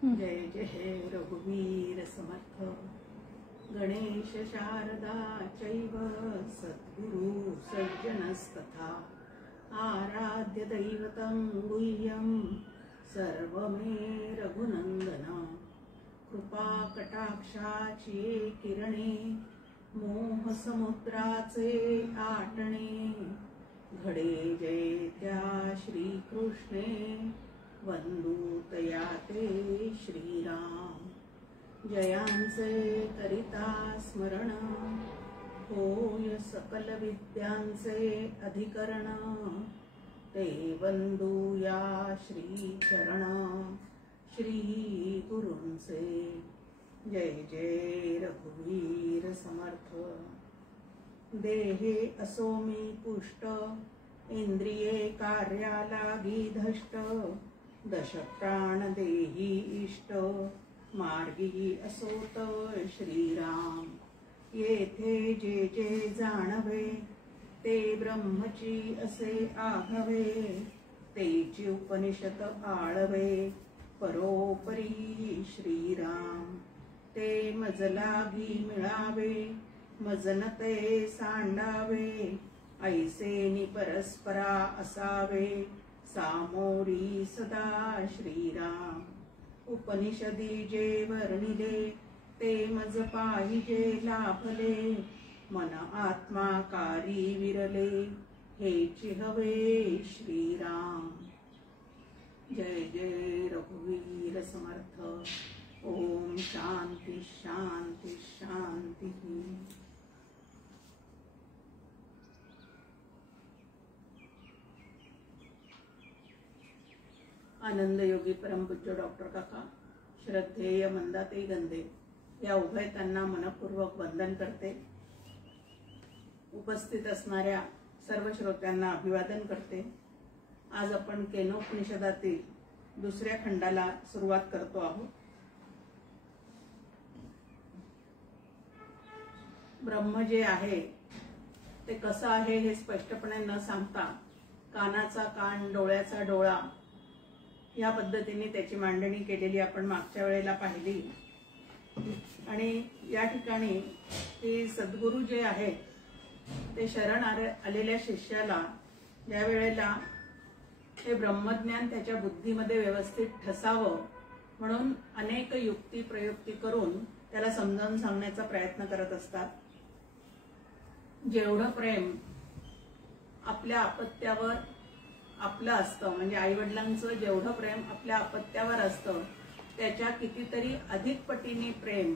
जय जय रघुवीर समर्थ गणेश शारदा चैव सद्गुरु सज्जनस्तथा आराध्य दैवतं गुह्यं सर्वमे रघुनंदन कृपा कटाक्षाची किरणे मोह समुद्राचे आटणे घडे जय त्या श्री कृष्णे वंदूतया ते श्रीराम जयांचे करिता स्मरण होय सकल विद्यांचे अधिकरण ते वंदूया श्री चरण श्री गुरूंचे जय जय रघुवीर समर्थ देहे असो मी पुष्ट इंद्रिये कार्यालागी धष्ट दश प्राण देही इष्ट मार्गी असोत श्रीराम येथे जे जे जाणवे ते ब्रह्मची असे आघवे तेची उपनिषद आळवे परोपरी श्रीराम ते मजलागी मिळावे मजन ते सांडावे ऐसेनी परस्परा असावे सामोरी सदा श्रीराम उपनिषदी जे वर्णिले ते मज पाहिजे लाभले मन आत्माकारी विरले हेची हवे श्रीराम जय जय रघुवीर समर्थ ओम शांती शांती शांती। आनंद योगी परमपूज्य डॉक्टर काका श्रद्धेय मंदाते गंदे या उभयतांना मनपूर्वक वंदन करते। उपस्थित असणाऱ्या सर्व श्रोत्यांना अभिवादन करते। आज आपण केनोपनिषदातील दुसऱ्या खंडाला सुरुवात करतो आहोत। ब्रह्म जे आहे ते कसं आहे हे स्पष्टपणे न सांगता कानाचा कान डोळ्याचा डोळा या पद्धतीने त्याची मांडणी केलेली आपण मागच्या वेळेला पाहिली। आणि या ठिकाणी ते सद्गुरू जे आहे ते शरण आलेल्या शिष्याला ज्या वेळेला हे ब्रह्मज्ञान त्याच्या बुद्धीमध्ये व्यवस्थित ठसावं म्हणून अनेक युक्ती प्रयुक्ती करून त्याला समजावून सांगण्याचा प्रयत्न करत असतात। जेवढं प्रेम आपल्या अपत्यावर आपलं असतं म्हणजे आईवडिलांचं जेवढं प्रेम आपल्या अपत्यावर असतं त्याच्या कितीतरी अधिक पटीने प्रेम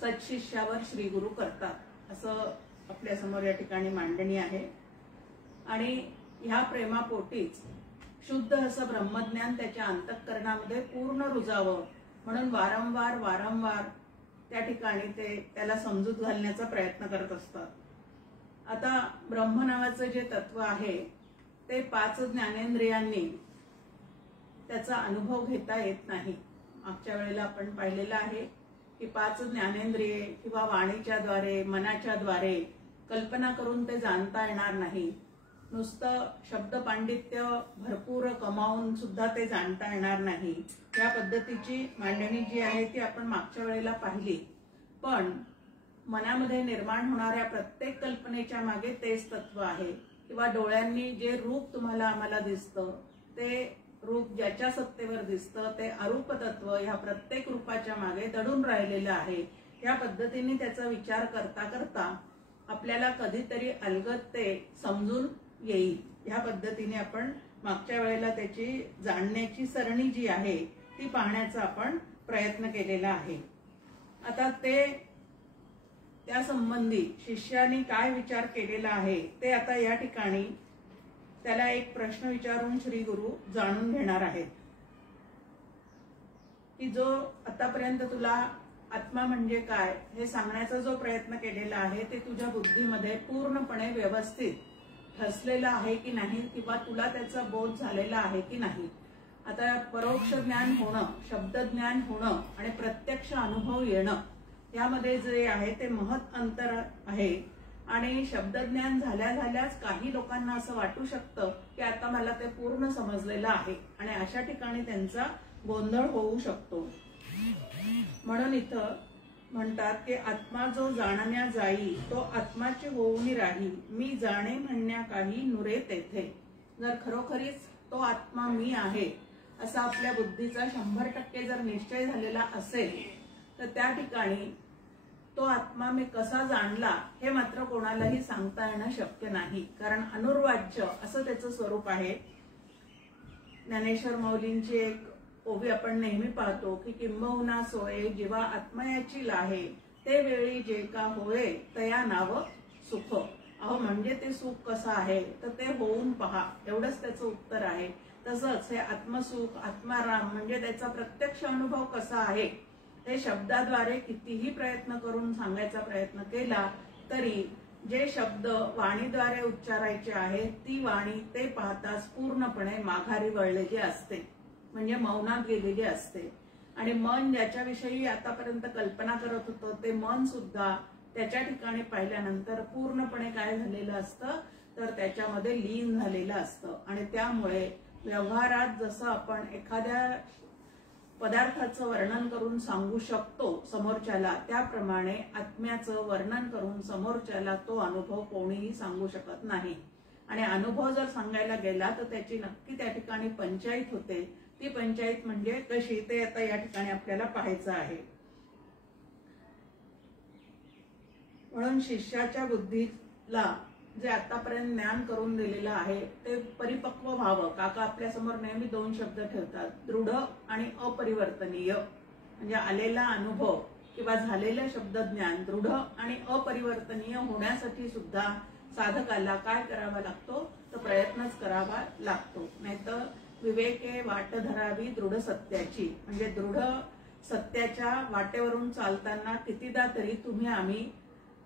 सत्शिष्यावर श्री गुरु करतात असं आपल्या समोर या ठिकाणी मांडणी आहे। आणि ह्या प्रेमापोटीच शुद्ध असं ब्रह्मज्ञान त्याच्या अंतःकरणामध्ये पूर्ण रुजावं म्हणून वारंवार वारंवार त्या ठिकाणी ते त्याला समजूत घालण्याचा प्रयत्न करत असतात। आता ब्रह्म नावाचं जे तत्व आहे ते 5 ज्ञानेंद्रियांनी त्याचा अनुभव घेता येत नाही। मागच्या वेळेला आपण पाहिलेलं आहे की 5 ज्ञानेंद्रिये किंवा वाणीच्या द्वारे मनाच्या द्वारे कल्पना करून ते जाणता येणार नाही। नुसतं शब्द पांडित्य भरपूर कमावून सुद्धा ते जाणता येणार नाही। या पद्धतीची मांडणी जी आहे ती आपण मागच्या वेळेला पाहिली। पण मनामध्ये निर्माण होणाऱ्या प्रत्येक कल्पनेच्या मागे तेच तत्व आहे किंवा डोळ्यांनी जे रूप तुम्हाला आम्हाला दिसतं ते रूप ज्याच्या सत्तेवर दिसतं ते अरूप तत्व ह्या प्रत्येक रूपाच्या मागे दडून राहिलेलं आहे। या पद्धतीने त्याचा विचार करता करता आपल्याला कधीतरी अलगद ते समजून येईल। ह्या पद्धतीने आपण मागच्या वेळेला त्याची जाणण्याची सरणी जी आहे ती पाहण्याचा आपण प्रयत्न केलेला आहे। आता त्या संबंधी शिष्याने काय विचार केलेला आहे ते आता या ठिकाणी त्याला एक प्रश्न विचारून श्री गुरु जाणून घेणार आहेत की जो आतापर्यंत तुला आत्मा म्हणजे काय हे सांगण्याचा जो प्रयत्न केलेला आहे ते तुझ्या बुद्धीमध्ये पूर्णपणे व्यवस्थित ठसलेला आहे की नाही किंवा तुला त्याचा बोध झालेला आहे की नाही। आता परोक्ष ज्ञान होणं शब्द ज्ञान होणं आणि प्रत्यक्ष अनुभव येणं यामध्ये जे आहे ते महत् अंतर आहे। आणि शब्दज्ञान झाल्याच काही लोकांना असं वाटू शकतं की आता मला ते पूर्ण समजलेलं आहे आणि अशा ठिकाणी त्यांचा गोंधळ होऊ शकतो। म्हणून इथं म्हणतात की आत्मा जो जाणण्या जाई तो आत्माचे होऊन राही, मी जाणे म्हणण्या काही नुरे तेथे. जर खरोखरीच तो आत्मा मी आहे असा आपल्या बुद्धीचा 100% जर निश्चय झालेला असेल तर त्या ठिकाणी तो आत्मा मी कसा जाणला हे मात्र कोणालाही सांगता येणं शक्य नाही, कारण अनुर्वाच्य असं त्याचं स्वरूप आहे. ज्ञानेश्वर माऊलींची एक ओवी आपण नेहमी पाहतो की किंबहुना सोये जीवा आत्मयाची लाहे, ते वेळी जे का होय तया नाव सुख. अहो म्हणजे ते सुख कसं आहे तर ते होऊन पहा, एवढंच त्याचं उत्तर आहे. तसंच हे आत्मसुख आत्माराम म्हणजे त्याचा प्रत्यक्ष अनुभव कसा आहे हे शब्दाद्वारे कितीही प्रयत्न करून सांगायचा प्रयत्न केला तरी जे शब्द वाणीद्वारे उच्चारायचे आहेत ती वाणी ते पाहताच पूर्णपणे माघारी वळलेली असते, म्हणजे मौनात गेलेली असते. आणि मन ज्याच्याविषयी आतापर्यंत कल्पना करत होतं ते मन सुद्धा त्याच्या ठिकाणी पाहिल्यानंतर पूर्णपणे काय झालेलं असतं तर त्याच्यामध्ये लीन झालेलं असतं. आणि त्यामुळे व्यवहारात जसं आपण एखाद्या पदार्थाचं वर्णन करून सांगू शकतो समोरच्याला, त्याप्रमाणे आत्म्याचं वर्णन करून समोरच्याला तो अनुभव कोणीही सांगू शकत नाही. आणि अनुभव जर सांगायला गेला तर त्याची नक्की त्या ठिकाणी पंचायत होते. ती पंचायत म्हणजे कशी ते आता या ठिकाणी आपल्याला पाहायचं आहे. म्हणून शिष्याच्या बुद्धीला जे आतापर्यंत ज्ञान करून दिलेलं आहे ते परिपक्व व्हावं. काका आपल्या समोर नेहमी 2 शब्द ठेवतात, दृढ आणि अपरिवर्तनीय. म्हणजे आलेला अनुभव किंवा झालेलं शब्दज्ञान दृढ आणि अपरिवर्तनीय होण्यासाठी सुद्धा साधकाला काय करावा लागतो तर प्रयत्नच करावा लागतो. नाहीतर विवेके वाट धरावी दृढ सत्याची, म्हणजे दृढ सत्याच्या वाटेवरून चालताना कितीदा तरी तुम्ही आम्ही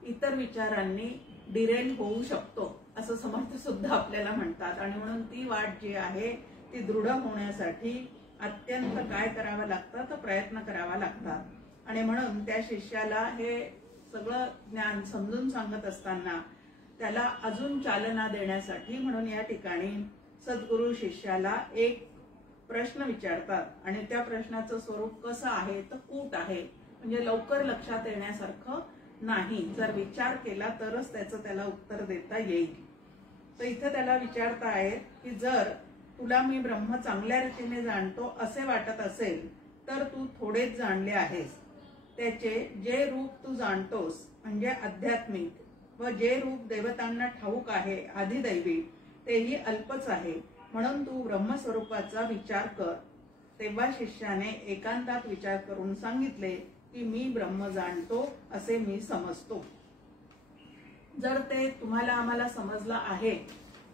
इतर विचारांनी डिरेल होऊ शकतो असं समर्थ सुद्धा आपल्याला म्हणतात. आणि म्हणून ती वाट जी आहे ती दृढ होण्यासाठी अत्यंत काय करावं लागतं तर प्रयत्न करावा लागतात. आणि म्हणून त्या शिष्याला हे सगळं ज्ञान समजून सांगत असताना त्याला अजून चालना देण्यासाठी म्हणून या ठिकाणी सद्गुरु शिष्याला एक प्रश्न विचारतात. आणि त्या प्रश्नाचं स्वरूप कसं आहे तर कूट आहे, म्हणजे लवकर लक्षात येण्यासारखं नाही. जर विचार केला तरच त्याला उत्तर देता येईल. तर इथं त्याला विचारता आहेत की जर तुला मी ब्रह्म चांगल्या रीतीने जाणतो असे वाटत असेल तर तू थोडेच जाणले आहेस. त्याचे जे रूप तू जाणतोस म्हणजे आध्यात्मिक व जे रूप देवतांना ठाऊक आहे आधिदैवी तेही अल्पच आहे. म्हणून तू ब्रह्मस्वरूपाचा विचार कर. तेव्हा शिष्याने एकांतात विचार करून सांगितले की मी ब्रह्म जाणतो असे मी समजतो. जर ते तुम्हाला आम्हाला समजलं आहे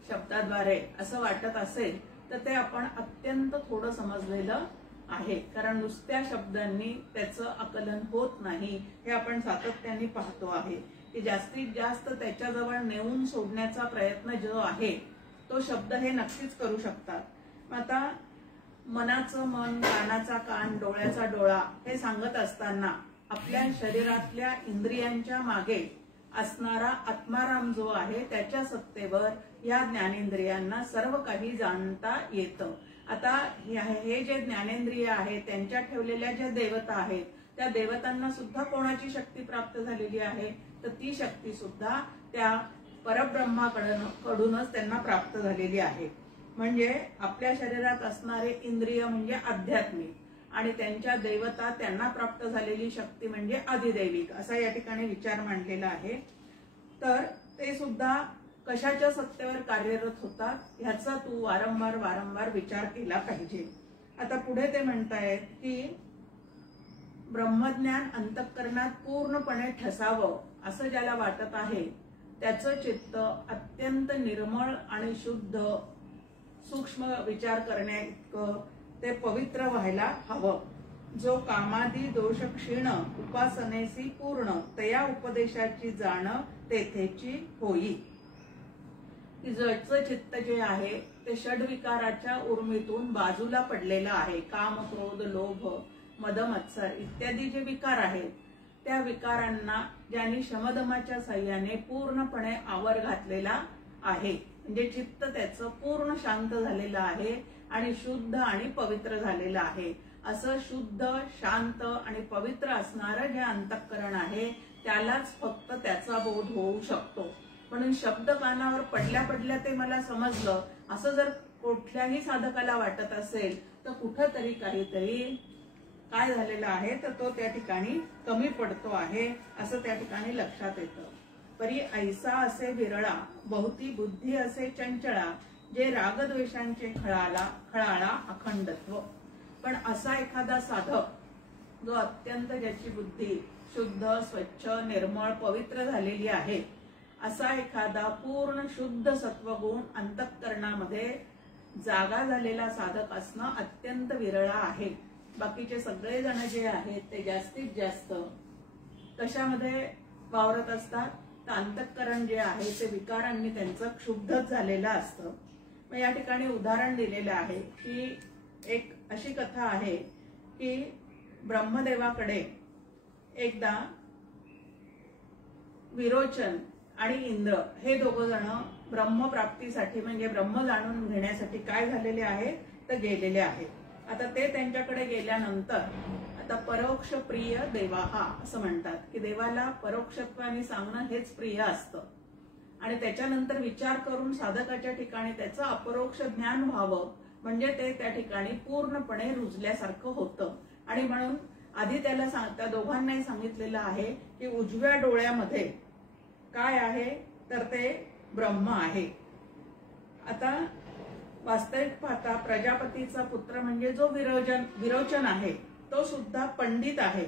शब्दाद्वारे असं वाटत असेल तर ते आपण अत्यंत थोडं समजलेलं आहे, कारण नुसत्या शब्दांनी त्याचं आकलन होत नाही. हे आपण सातत्याने पाहतो आहे की जास्तीत जास्त त्याच्याजवळ नेऊन सोडण्याचा प्रयत्न जो आहे तो शब्द हे नक्कीच करू शकतात. आता मनाचं मन, कानाचा कान, डोळ्याचा डोळा हे सांगत असताना आपल्या शरीरातल्या इंद्रियांच्या मागे असणारा आत्माराम जो आहे त्याच्या सत्तेवर या ज्ञानेंद्रियांना सर्व काही जाणता येतं. आता हे जे ज्ञानेंद्रिय आहे त्यांच्या ठेवलेल्या ज्या देवता आहेत त्या देवतांना सुद्धा कोणाची शक्ती प्राप्त झालेली आहे तर ती शक्ती सुद्धा त्या परब्रह्माकडूनच त्यांना प्राप्त झालेली आहे. म्हणजे आपल्या शरीरात असणारे इंद्रिय म्हणजे आध्यात्मिक आणि त्यांच्या देवता त्यांना प्राप्त झालेली शक्ती म्हणजे अधिदैविक असा या ठिकाणी विचार मांडलेला आहे. तर ते सुद्धा कशाच्या सत्तेवर कार्यरत होतात ह्याचा तू वारंवार विचार केला पाहिजे. आता पुढे ते म्हणतायत की ब्रह्मज्ञान अंतःकरणात पूर्णपणे ठसावं असं ज्याला वाटत आहे त्याचं चित्त अत्यंत निर्मळ आणि शुद्ध सूक्ष्म विचार करण्याइतकं ते पवित्र व्हायला हवं. जो कामादी दोष क्षीण उपासनेसी पूर्ण तया उपदेशाची जाण तेथेची होई. की ज्याचं चित्त जे आहे ते षड्विकाराच्या उर्मीतून बाजूला पडलेलं आहे. काम, क्रोध, लोभ, मद, मत्सर इत्यादी जे विकार आहेत त्या विकारांना ज्यांनी शमदमाच्या साह्याने पूर्णपणे आवर घातलेला आहे, म्हणजे चित्त त्याचं पूर्ण शांत झालेलं आहे आणि शुद्ध आणि पवित्र झालेलं आहे. असं शुद्ध, शांत आणि पवित्र असणारं जे अंतःकरण आहे त्यालाच फक्त त्याचा बोध होऊ शकतो. म्हणून शब्द कानावर पडल्या पडल्या ते मला समजलं असं जर कुठल्याही साधकाला वाटत असेल तर कुठंतरी काहीतरी काय झालेलं आहे तर तो त्या ठिकाणी कमी पडतो आहे असं त्या ठिकाणी लक्षात येतं. परी ऐसा असे विरळा, बहुती बुद्धी असे चंचळा, जे रागद्वेषांचे खळाळा अखंडत्व. पण असा एखादा साधक जो अत्यंत ज्याची बुद्धी शुद्ध, स्वच्छ, निर्मळ, पवित्र झालेली आहे, असा एखादा पूर्ण शुद्ध सत्वगुण अंतःकरणामध्ये जागा झालेला साधक असणं अत्यंत विरळा आहे. बाकीचे सगळे जण जे आहेत ते जास्तीत जास्त कशामध्ये वावरत असतात तर अंतःकरण जे आहे ते विकारांनी त्यांचं क्षुब्धच झालेलं असतं. मग या ठिकाणी उदाहरण दिलेलं आहे की एक अशी कथा आहे की ब्रह्मदेवाकडे एकदा विरोचन आणि इंद्र हे दोघं जण ब्रह्मप्राप्तीसाठी म्हणजे ब्रह्म जाणून घेण्यासाठी काय झालेले आहे तर गेलेले आहेत. आता ते त्यांच्याकडे गेल्यानंतर आता परोक्ष प्रिय देवाहा असं म्हणतात की देवाला परोक्षत्वाने सांगणं हेच प्रिय असतं आणि त्याच्यानंतर विचार करून साधकाच्या ठिकाणी त्याचं अपरोक्ष ज्ञान व्हावं म्हणजे ते त्या ठिकाणी पूर्णपणे रुजल्यासारखं होतं. आणि म्हणून आधी त्या दोघांनाही सांगितलेलं आहे की उजव्या डोळ्यामध्ये काय आहे तर ते ब्रह्म आहे. आता वास्तविक पाहता प्रजापतीचा पुत्र म्हणजे जो विरोचन आहे तो सुद्धा पंडित आहे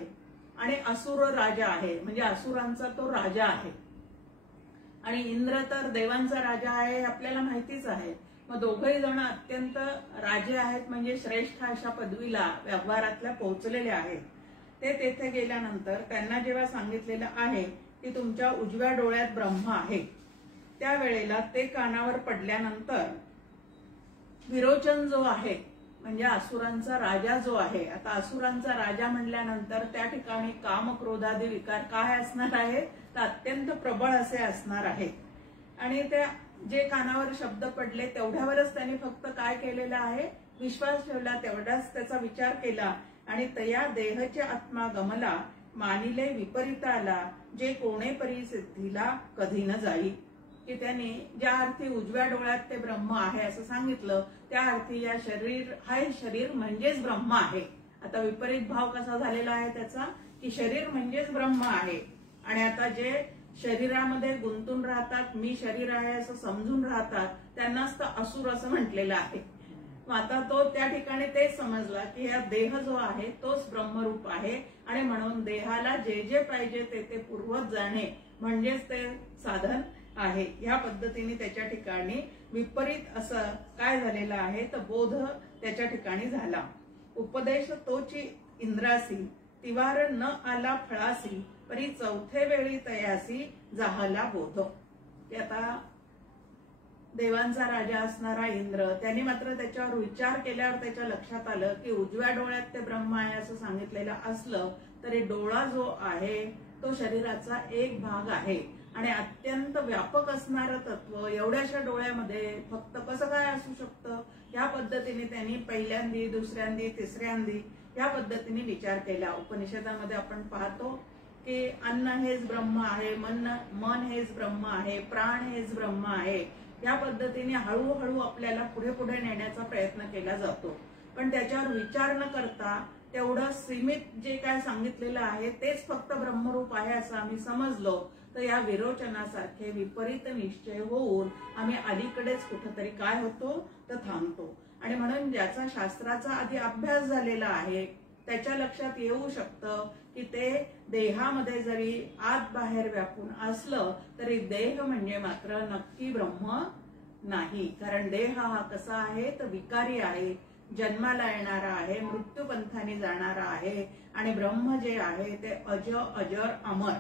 आणि असुर राजा आहे म्हणजे असुरांचा तो राजा आहे. आणि इंद्र तर देवांचा राजा आहे आपल्याला माहितीच आहे. मग दोघही जण अत्यंत राजे आहेत म्हणजे श्रेष्ठ अशा पदवीला व्यवहारातल्या पोहोचलेले आहेत. ते तेथे गेल्यानंतर त्यांना जेव्हा सांगितलेलं आहे की तुमच्या उजव्या डोळ्यात ब्रह्म आहे, त्यावेळेला ते कानावर पडल्यानंतर विरोचन जो आहे म्हणजे असुरांचा राजा जो आहे, आता असुरांचा राजा म्हणल्यानंतर त्या ठिकाणी काम, क्रोधादी विकार काय असणार आहे तर अत्यंत प्रबळ असे असणार आहे. आणि त्या जे कानावर शब्द पडले तेवढ्यावरच त्यांनी फक्त काय केलेलं आहे विश्वास ठेवला, तेवढाच त्याचा विचार केला आणि तया देहचे आत्मा गमला, मानिले विपरीताला, जे कोणे परिसिद्धीला कधी न जाई. की त्यांनी ज्या अर्थी उजव्या डोळ्यात ते ब्रह्म आहे असं सांगितलं त्या अर्थी या शरीर म्हणजेच ब्रह्म आहे. आता विपरीत भाव कसा झालेला आहे त्याचा की शरीर म्हणजेच ब्रह्म आहे आणि आता जे शरीरामध्ये गुंतून राहतात, मी शरीर आहे असं समजून राहतात, त्यांनाच तर असुर असं म्हटलेलं आहे. आता तो त्या ठिकाणी तेच समजला की हा देह जो आहे तोच ब्रह्मरूप आहे आणि म्हणून देहाला जे जे पाहिजे ते पुरवत जाणे म्हणजेच ते साधन आहे. ह्या पद्धतीने त्याच्या ठिकाणी विपरीत असं काय झालेलं आहे तर बोध त्याच्या ठिकाणी झाला. उपदेश तोची इंद्रासी, तिवार न आला फळासी, परी चौथे वेळी तयासी जाहला बोध. की आता देवांचा राजा असणारा इंद्र त्यांनी मात्र त्याच्यावर विचार केल्यावर त्याच्या लक्षात आलं की उजव्या डोळ्यात ते ब्रह्म आहे असं सांगितलेलं असलं तरी डोळा जो आहे तो शरीराचा एक भाग आहे आणि अत्यंत व्यापक असणारं तत्व एवढ्याशा डोळ्यामध्ये फक्त कसं काय असू शकतं. या पद्धतीने त्यांनी पहिल्यांदी, दुसऱ्यांदी, तिसऱ्यांदी या पद्धतीने विचार केला. उपनिषदामध्ये आपण पाहतो की अन्न हेच ब्रह्म आहे, मन हेच ब्रह्म आहे, प्राण हेच ब्रह्म आहे. या पद्धतीने हळूहळू आपल्याला पुढे पुढे नेण्याचा प्रयत्न केला जातो. पण त्याच्यावर विचार न करता तेवढं सीमित जे काय सांगितलेलं आहे तेच फक्त ब्रह्मरूप आहे असं आम्ही समजलो तर या विरोचनासारखे विपरीत निश्चय होऊन आम्ही अलीकडेच कुठेतरी काय होतो तर थांबतो. आणि म्हणून ज्याचा शास्त्राचा आधी अभ्यास झालेला आहे त्याच्या लक्षात येऊ शकतं की ते देहामध्ये जरी आत बाहेर व्यापून असलं तरी देह म्हणजे मात्र नक्की ब्रह्म नाही. कारण देह हा कसा आहे तर विकारी आहे, जन्माला येणारा आहे, मृत्यूपंथाने जाणारा आहे आणि ब्रह्म जे आहे ते अजर अमर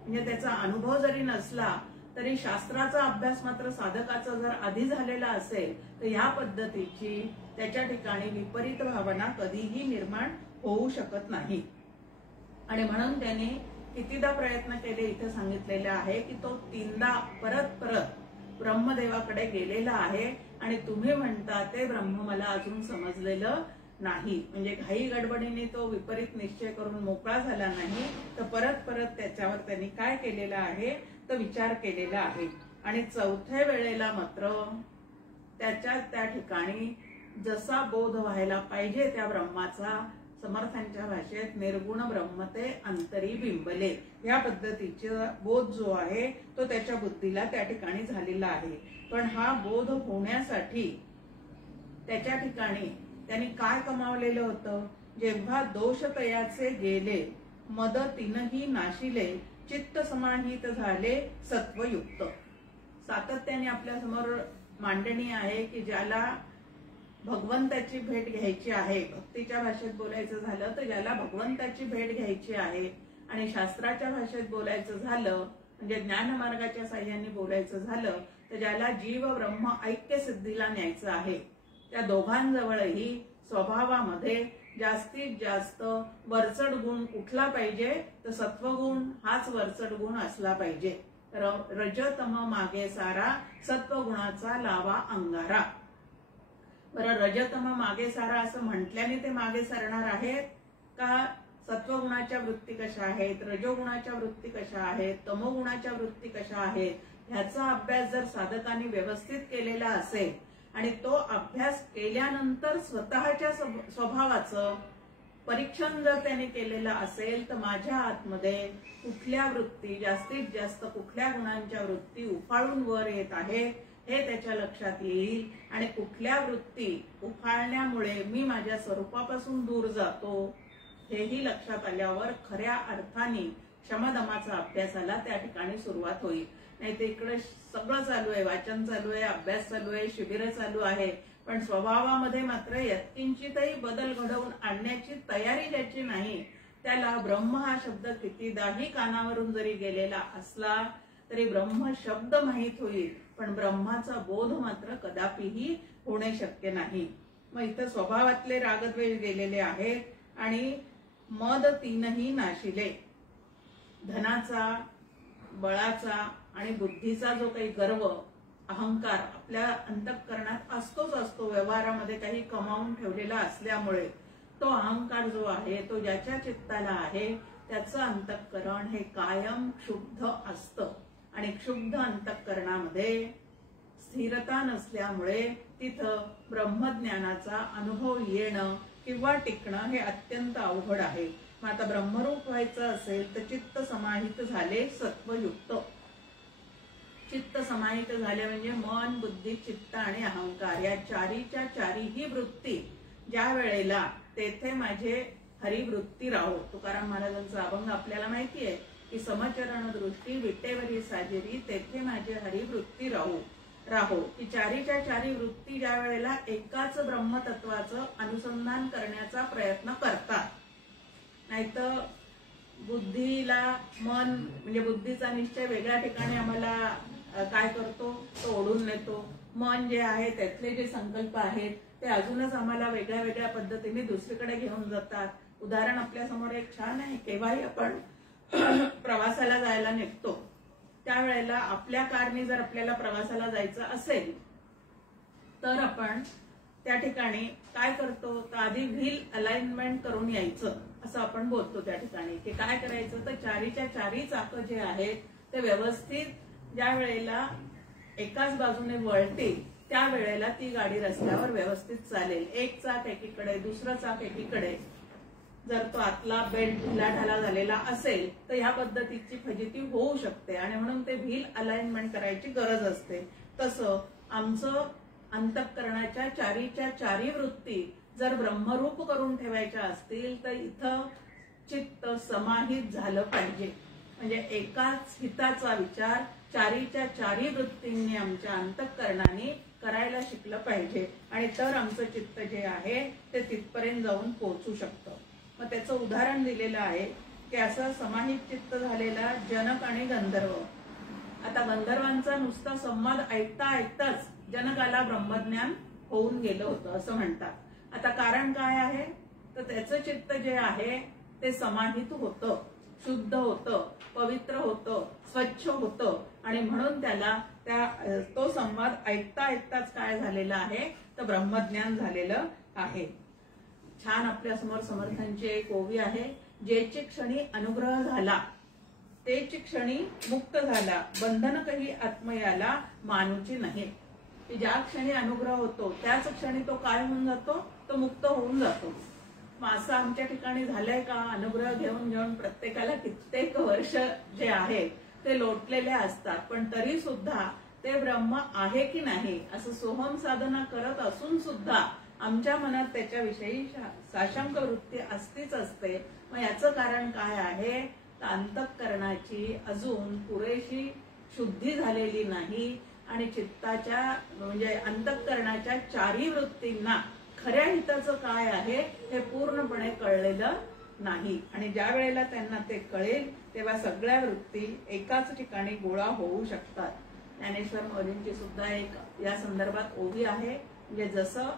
म्हणजे त्याचा अनुभव जरी नसला तरी शास्त्राचा अभ्यास मात्र साधकाचा जर आधी झालेला असेल तर ह्या पद्धतीची त्याच्या ठिकाणी विपरीत भावना कधीही निर्माण होऊ शकत नाही. आणि म्हणून त्याने कितीदा प्रयत्न केले इथे सांगितलेले आहे की तो 3दा परत ब्रह्मदेवाकडे गेलेला आहे आणि तुम्ही म्हणता ते ब्रह्म मला अजून समजलेलं नाही, म्हणजे घाई गडबडीने तो विपरीत निश्चय करून मोकळा झाला नाही, तर परत परत त्याच्यावर त्यांनी काय केलेला आहे तर विचार केलेला आहे. आणि चौथ्या वेळेला मात्र त्या ठिकाणी जसा बोध व्हायला पाहिजे त्या ब्रह्माचा, समर्थांच्या भाषेत निर्गुण ब्रह्मते अंतरी बिंबले, या पद्धतीचा बोध जो आहे तो त्याच्या बुद्धीला त्या ठिकाणी झालेला आहे. पण हा बोध होण्यासाठी त्याच्या ठिकाणी त्यांनी काय कमावलेलं होतं? जेव्हा दोष तयाचे गेले, मद तीनही नाशिले, चित्त समाहित झाले सत्वयुक्त. सातत्याने आपल्या समोर मांडणी आहे की ज्याला भगवंताची भेट घ्यायची आहे, भक्तीच्या भाषेत बोलायचं झालं तर ज्याला भगवंताची भेट घ्यायची आहे, आणि शास्त्राच्या भाषेत बोलायचं झालं म्हणजे ज्ञानमार्गाच्या साह्याने बोलायचं झालं तर ज्याला जीव ब्रह्म ऐक्य सिद्धीला न्यायचं आहे, त्या दोघांजवळही स्वभावामध्ये जास्तीत जास्त वरचढ गुण कुठला पाहिजे तर सत्वगुण हाच वरचढ गुण असला पाहिजे. रजतम मागे सारा, सत्वगुणाचा लावा अंगारा. बरं, रजतम मागे सारा असं म्हटल्याने ते मागे सरणार आहेत का? सत्वगुणाच्या वृत्ती कशा आहेत, रजोगुणाच्या वृत्ती कशा आहेत, तमोगुणाच्या वृत्ती कशा आहेत, ह्याचा अभ्यास जर साधकांनी व्यवस्थित केलेला असेल आणि तो अभ्यास केल्यानंतर स्वतःच्या स्वभावाचं परीक्षण जर त्यांनी केलेलं असेल तर माझ्या आतमध्ये कुठल्या वृत्ती जास्तीत जास्त कुठल्या गुणांच्या वृत्ती उफाळून वर येत आहे हे त्याच्या लक्षात येईल, आणि कुठल्या वृत्ती उफाळण्यामुळे मी माझ्या स्वरूपापासून दूर जातो हेही लक्षात आल्यावर खऱ्या अर्थाने शमदमाचा अभ्यासाला त्या ठिकाणी सुरुवात होईल. नाही तर इकडे सगळं चालू आहे, वाचन चालू आहे, अभ्यास चालू आहे, शिबिरं चालू आहे, पण स्वभावामध्ये मात्र यत्किंचितही बदल घडवून आणण्याची तयारी ज्याची नाही त्याला ब्रह्म हा शब्द कितीदाही कानावरून जरी गेलेला असला तरी ब्रह्म शब्द माहित होईल, पण ब्रह्माचा बोध मात्र कदापिही होणे शक्य नाही. मग इथं स्वभावातले रागद्वेष गेलेले आहेत आणि मद तीनही नाशिले. धनाचा, बळाचा आणि बुद्धीचा जो काही गर्व, अहंकार आपल्या अंतःकरणात असतोच असतो. व्यवहारामध्ये काही कमावून ठेवलेला असल्यामुळे तो अहंकार जो आहे तो ज्याच्या चित्ताला आहे त्याचं अंतःकरण हे कायम क्षुब्ध असतं, आणि क्षुब्ध अंतःकरणामध्ये स्थिरता नसल्यामुळे तिथं ब्रह्मज्ञानाचा अनुभव येणं किंवा टिकणं हे अत्यंत अवघड आहे. मग आता ब्रह्मरूप व्हायचं असेल तर चित्त समाहित झाले सत्वयुक्त. चित्त समाहित झाले म्हणजे मन, बुद्धी, चित्त आणि अहंकार या चारीच्या चारीही वृत्ती ज्या वेळेला तेथे माझे हरिवृत्ती राहो. तुकाराम महाराजांचा अभंग आपल्याला माहिती आहे की समचरण दृष्टी विटेवरी साजेरी, तेथे माझे हरिवृत्ती राहो. की चारीच्या चारी वृत्ती ज्या वेळेला एकाच ब्रह्मतत्वाचं अनुसंधान करण्याचा प्रयत्न करतात, नाहीतर बुद्धीला मन म्हणजे बुद्धीचा निश्चय वेगळ्या ठिकाणी आम्हाला काय करतो तो ओढून नेतो. मन जे आहे त्यातले जे संकल्प आहेत ते अजूनच आम्हाला वेगळ्या वेगळ्या पद्धतीने दुसरीकडे घेऊन जातात. उदाहरण आपल्या समोर एक छान आहे. केव्हाही आपण प्रवासाला जायला निघतो त्यावेळेला आपल्या कारने जर आपल्याला प्रवासाला जायचं असेल तर आपण त्या ठिकाणी काय करतो तर आधी व्हील अलाइनमेंट करून यायचं असं आपण बोलतो. त्या ठिकाणी की काय करायचं तर चारीच्या चारी चाकं जे आहेत ते व्यवस्थित ज्या वेळेला एकाच बाजूने वळतील त्या वेळेला ती गाडी रस्त्यावर व्यवस्थित चालेल. एक चाक एकीकडे, दुसरं चाक एकीकडे जर तो आतला बेल्ट ढिलाढाला झालेला असेल तर ह्या पद्धतीची फजिती होऊ शकते, आणि म्हणून ते व्हील अलाइनमेंट करायची गरज असते. तसं आमचं अंतःकरणाच्या चारीच्या चारी वृत्ती जर ब्रह्मरूप करून ठेवायच्या असतील तर इथं चित्त समाहित झालं पाहिजे. म्हणजे एकाच हिताचा विचार चारीच्या चारी वृत्तींनी आमच्या अंतःकरणाने करायला शिकलं पाहिजे, आणि तर आमचं चित्त जे आहे ते तिथपर्यंत जाऊन पोहोचू शकतं. मग त्याचं उदाहरण दिलेलं आहे की असं समाहित चित्त झालेला जनक आणि गंधर्व. आता गंधर्वांचा नुसता संवाद ऐकता ऐकताच जनकाला ब्रह्मज्ञान होऊन गेलं होतं असं म्हणतात. आता कारण काय आहे तर त्याचं चित्त जे आहे ते समाहित होतं, शुद्ध होतं, पवित्र होतं, स्वच्छ होतं, आणि म्हणून त्याला तो संवाद ऐकता ऐकताच काय झालेला आहे तर ब्रह्मज्ञान झालेलं आहे. छान आपल्या समोर समर्थांची एक ओवी आहे, जेची क्षणी अनुग्रह झाला तेची क्षणी मुक्त झाला, बंधन काही आत्मयाला मानूची नाही. की ज्या क्षणी अनुग्रह होतो त्याच क्षणी तो काय होऊन जातो, तो मुक्त होऊन जातो. मग असं आमच्या ठिकाणी झालंय का? अनुग्रह घेऊन घेऊन प्रत्येकाला कित्येक वर्ष जे आहेत ते लोटलेले असतात, पण तरी सुद्धा ते ब्रह्म आहे की नाही असं सोहम साधना करत असून सुद्धा आमच्या मनात त्याच्याविषयी साशंक वृत्ती असतीच असते. मग याचं कारण काय आहे? तर अंतःकरणाची अजून पुरेशी शुद्धी झालेली नाही आणि चित्ताच्या म्हणजे अंतःकरणाच्या चारी वृत्तींना खऱ्या हिताचं काय आहे हे पूर्णपणे कळलेलं नाही. आणि ज्या वेळेला त्यांना ते कळेल तेव्हा सगळ्या वृत्ती एकाच ठिकाणी गोळा होऊ शकतात. ज्ञानेश्वर माऊलींची सुद्धा एक या संदर्भात ओवी आहे. म्हणजे जसं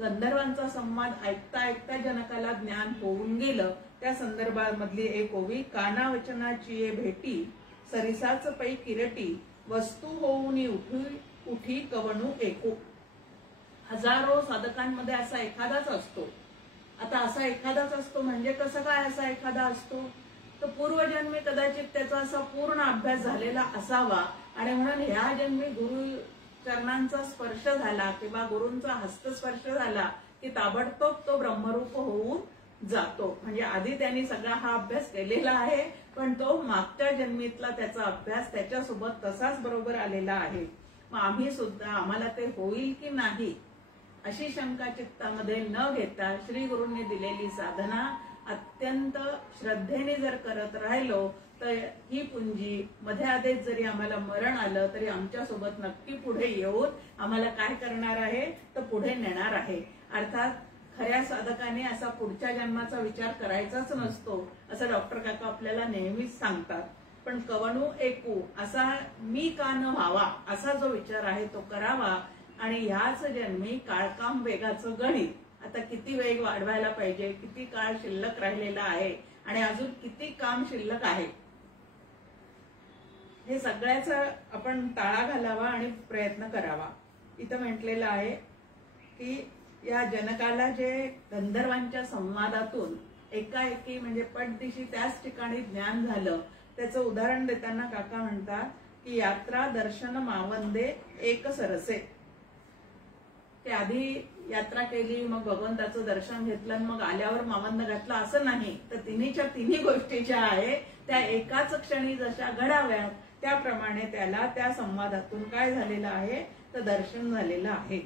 गंधर्वांचा संवाद ऐकता ऐकता जनकाला ज्ञान होऊन गेलं त्या संदर्भामधली एक ओवी, काना वचनाची ये भेटी सरिसाच पै किरटी, वस्तू होऊनी उठी कवणू एकू. हजारो साधकांमध्ये असा एखादाच असतो. आता असा एखादाच असतो म्हणजे कसं काय असा एखादा असतो? तर पूर्वजन्मी कदाचित त्याचा असा पूर्ण अभ्यास झालेला असावा आणि म्हणून ह्या जन्मी गुरु चरणांचा स्पर्श झाला किंवा गुरूंचा हस्तस्पर्श झाला की ताबडतोब तो ब्रह्मरूप होऊन जातो. म्हणजे आधी त्यांनी सगळा हा अभ्यास केलेला आहे, पण तो मागच्या जन्मीतला त्याचा अभ्यास त्याच्यासोबत तसाच बरोबर आलेला आहे. मग आम्ही सुद्धा आम्हाला ते होईल की नाही अशी शंका चित्तामध्ये न घेता श्री गुरूंनी दिलेली साधना अत्यंत श्रद्धेने जर करत राहिलो तर ही पुंजी मध्ये आधीच जरी आम्हाला मरण आलं तरी आमच्या सोबत नक्की पुढे येऊन आम्हाला काय करणार आहे तर पुढे नेणार आहे. अर्थात खऱ्या साधकाने असा पुढच्या जन्माचा विचार करायचाच नसतो असं डॉक्टर काका आपल्याला नेहमीच सांगतात. पण कवणू एकू असा मी का न व्हावा असा जो विचार आहे तो करावा. आणि ह्याच जन्मी काळकाम वेगाचं गणित आता किती वेग वाढवायला पाहिजे, किती काळ शिल्लक राहिलेला आहे आणि अजून किती काम शिल्लक आहे हे सगळ्याचा आपण ताळा घालावा आणि प्रयत्न करावा. इथं म्हटलेलं आहे की या जनकाला जे गंधर्वांच्या संवादातून एकाएकी म्हणजे पटदिशी त्याच ठिकाणी ज्ञान झालं त्याचं उदाहरण देताना काका म्हणतात की यात्रा दर्शन मावंदे एक सरसे. ते आधी यात्रा केली मग भगवंताचं दर्शन घेतलं मग आल्यावर मावंद घातला असं नाही, तर तिन्हीच्या तिन्ही गोष्टी ज्या आहे त्या एकाच क्षणी जशा घडाव्यात त्याप्रमाणे त्याला त्या संवादातून काय झालेलं आहे तर दर्शन झालेलं आहे.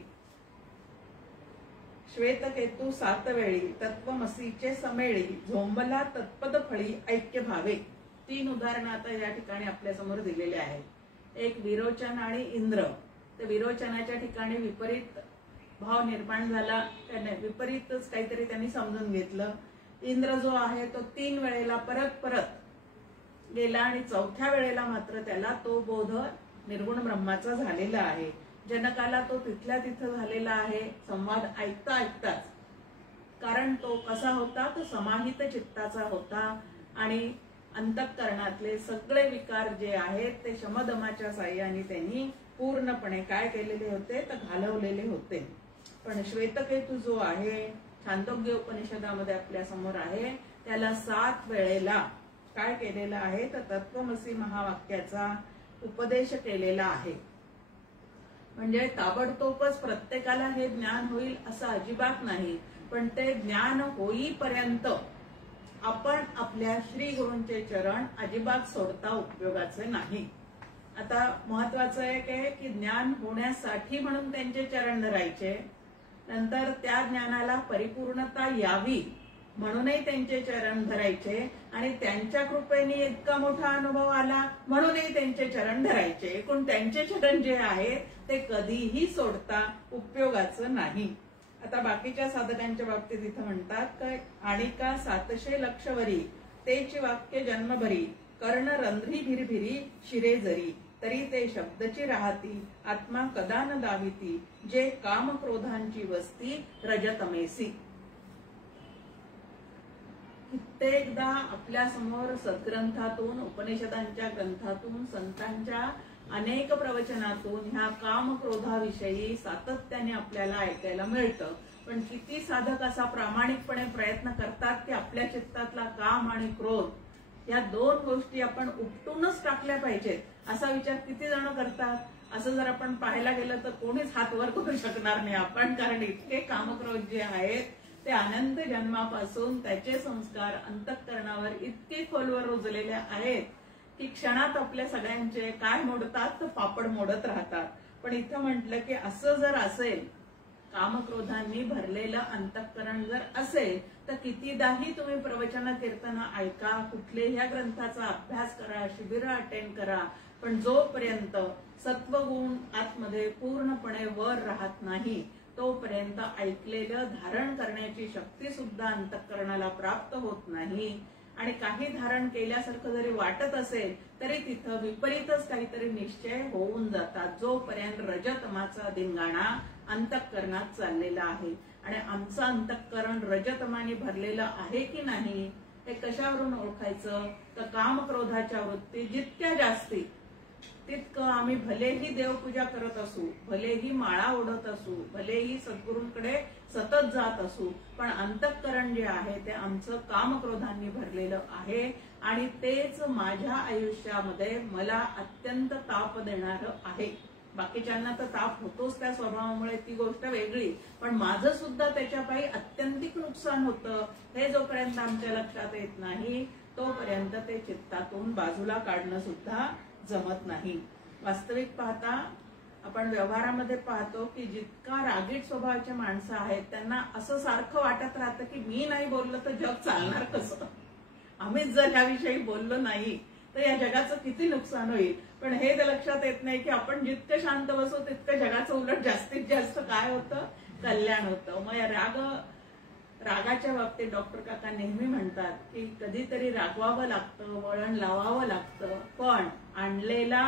श्वेतकेतू सात वेळी तत्वमसीचे समेळी, झोंबला तत्पद फळी ऐक्य भावे. 3 उदाहरणं आता या ठिकाणी आपल्या समोर दिलेले आहेत. एक विरोचन आणि इंद्र. तर विरोचनाच्या ठिकाणी विपरीत भाव निर्माण झाला, त्याने विपरीतच काहीतरी त्यांनी समजून घेतलं. इंद्र जो आहे तो 3 वेळेला परत परत गेला आणि 4थ्या वेळेला मात्र त्याला तो बोध निर्गुण ब्रह्माचा झालेला आहे. जनकाला तो तिथल्या तिथं झालेला आहे संवाद ऐकता ऐकताच. कारण तो कसा होता तर समाहित चित्ताचा होता आणि अंतःकरणातले सगळे विकार जे आहेत ते शमदमाच्या साह्याने त्यांनी पूर्णपणे काय केलेले होते तर घालवलेले होते. पण श्वेतकेतू जो आहे छांदोग्य उपनिषदामध्ये आपल्या समोर आहे त्याला 7 वेळेला काय केलेलं आहे तर तत्वमसी महावाक्याचा उपदेश केलेला आहे. म्हणजे ताबडतोबच प्रत्येकाला हे ज्ञान होईल असं अजिबात नाही, पण ते ज्ञान होईपर्यंत आपण आपल्या श्री गुरूंचे चरण अजिबात सोडता उपयोगाचे नाही. आता महत्वाचं आहे की ज्ञान होण्यासाठी म्हणून त्यांचे चरण धरायचे, नंतर त्या ज्ञानाला परिपूर्णता यावी म्हणूनही त्यांचे चरण धरायचे आणि त्यांच्या कृपेने इतका मोठा अनुभव आला म्हणूनही त्यांचे चरण धरायचे. एकूण त्यांचे चरण जे आहेत ते कधीही सोडता उपयोगाचं नाही. आता बाकीच्या साधकांच्या बाबतीत इथं म्हणतात आणि का 700 लक्षवरी तेची वाक्य जन्मभरी, कर्ण रंध्री भिरभिरी शिरे जरी, तरी ते शब्दची राहती आत्मा कदा न दाविती, जे काम क्रोधांची वस्ती रजतमेसी. कित्येकदा आपल्या समोर सद्ग्रंथातून उपनिषदांच्या ग्रंथातून संतांच्या अनेक प्रवचनातून ह्या काम क्रोधाविषयी सातत्याने आपल्याला ऐकायला मिळतं. पण किती साधक असा प्रामाणिकपणे प्रयत्न करतात की आपल्या चित्तातला काम आणि क्रोध या दोन गोष्टी आपण उपटूनच टाकल्या पाहिजेत असा विचार किती जण करतात. असं जर आपण पाहायला गेलं तर कोणीच हात वर करू शकणार नाही आपण, कारण इतके कामक्रोध जे आहेत ते अनंत जन्मापासून त्याचे संस्कार अंतःकरणावर इतके खोलवर रुजलेले आहेत की क्षणात आपल्या सगळ्यांचे काय मोडतात तर पापड मोडत राहतात. पण इथं म्हटलं की असं जर असेल, कामक्रोधांनी भरलेलं अंतःकरण जर असेल तर कितीदाही तुम्ही प्रवचन कीर्तन ऐका, कुठल्याही ग्रंथाचा अभ्यास करा, शिबिरं अटेंड करा, पण जोपर्यंत सत्वगुण आतमध्ये पूर्णपणे वर राहत नाही तोपर्यंत ऐकलेलं धारण करण्याची शक्ती सुद्धा अंतःकरणाला प्राप्त होत नाही. आणि काही धारण केल्यासारखं जरी वाटत असेल तरी तिथं विपरीतच काहीतरी निश्चय होऊन जातात, जोपर्यंत रजतमाचा धिंगाणा अंतःकरणात चाललेला आहे. आणि आमचं अंतःकरण रजतमाने भरलेलं आहे की नाही हे कशावरून ओळखायचं तर कामक्रोधाच्या वृत्ती जितक्या जास्ती तितकं आम्ही भलेही देवपूजा करत असू, भलेही माळा ओढत असू, भलेही सद्गुरूंकडे सतत जात असू, पण अंतःकरण जे आहे ते आमचं कामक्रोधांनी भरलेलं आहे. आणि तेच माझ्या आयुष्यामध्ये मला अत्यंत ताप देणारं आहे. बाकीच्यांना तर ताप होतोच त्या स्वभावामुळे, ती गोष्ट वेगळी, पण माझं सुद्धा त्याच्यापायी अत्यंतिक नुकसान होतं. हे जोपर्यंत आमच्या लक्षात येत नाही तोपर्यंत ते चित्तातून बाजूला काढणं सुद्धा जमत नाही. वास्तविक पाहता आपण व्यवहारामध्ये पाहतो की जितका रागीट स्वभावाचे माणसं आहेत त्यांना असं सारखं वाटत राहतं की मी नाही बोललो तर जग चालणार कसं, आम्हीच जर ह्याविषयी बोललो नाही तर या जगाचं किती नुकसान होईल. पण हे लक्षात येत नाही की आपण जितकं शांत बसू तितकं जगाचं उलट जास्तीत जास्त काय होतं, कल्याण होतं. मग या रागाच्या बाबतीत डॉक्टर काका नेहमी म्हणतात की कधीतरी रागवावं लागतं, वळण लावावं लागतं, पण आणलेला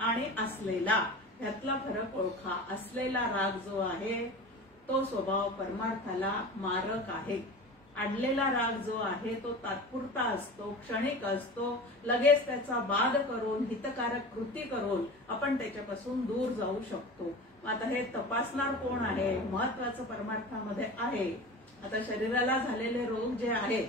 आणि असलेला ह्यातला फरक ओळखा. असलेला राग जो आहे तो स्वभाव परमार्थाला मारक आहे. आणलेला राग जो आहे तो तात्पुरता असतो, क्षणिक असतो, लगेच त्याचा बाध करून हितकारक कृती करून आपण त्याच्यापासून दूर जाऊ शकतो. आता हे तपासणार कोण आहे, महत्वाचं परमार्थामध्ये आहे. आता शरीराला झालेले रोग जे आहेत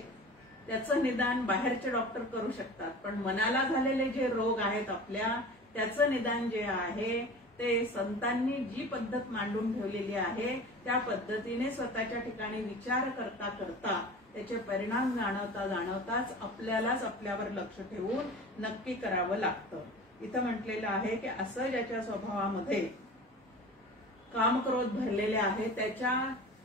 त्याचं निदान बाहेरचे डॉक्टर करू शकतात, पण मनाला झालेले जे रोग आहेत आपल्या त्याचं निदान जे आहे ते संतांनी जी पद्धत मांडून ठेवलेली आहे त्या पद्धतीने स्वतःच्या ठिकाणी विचार करता करता त्याचे परिणाम जाणवताच आपल्यालाच आपल्यावर लक्ष ठेवून नक्की करावं लागतं. इथं म्हटलेलं आहे की असं ज्याच्या स्वभावामध्ये कामक्रोध भरलेले आहे त्याच्या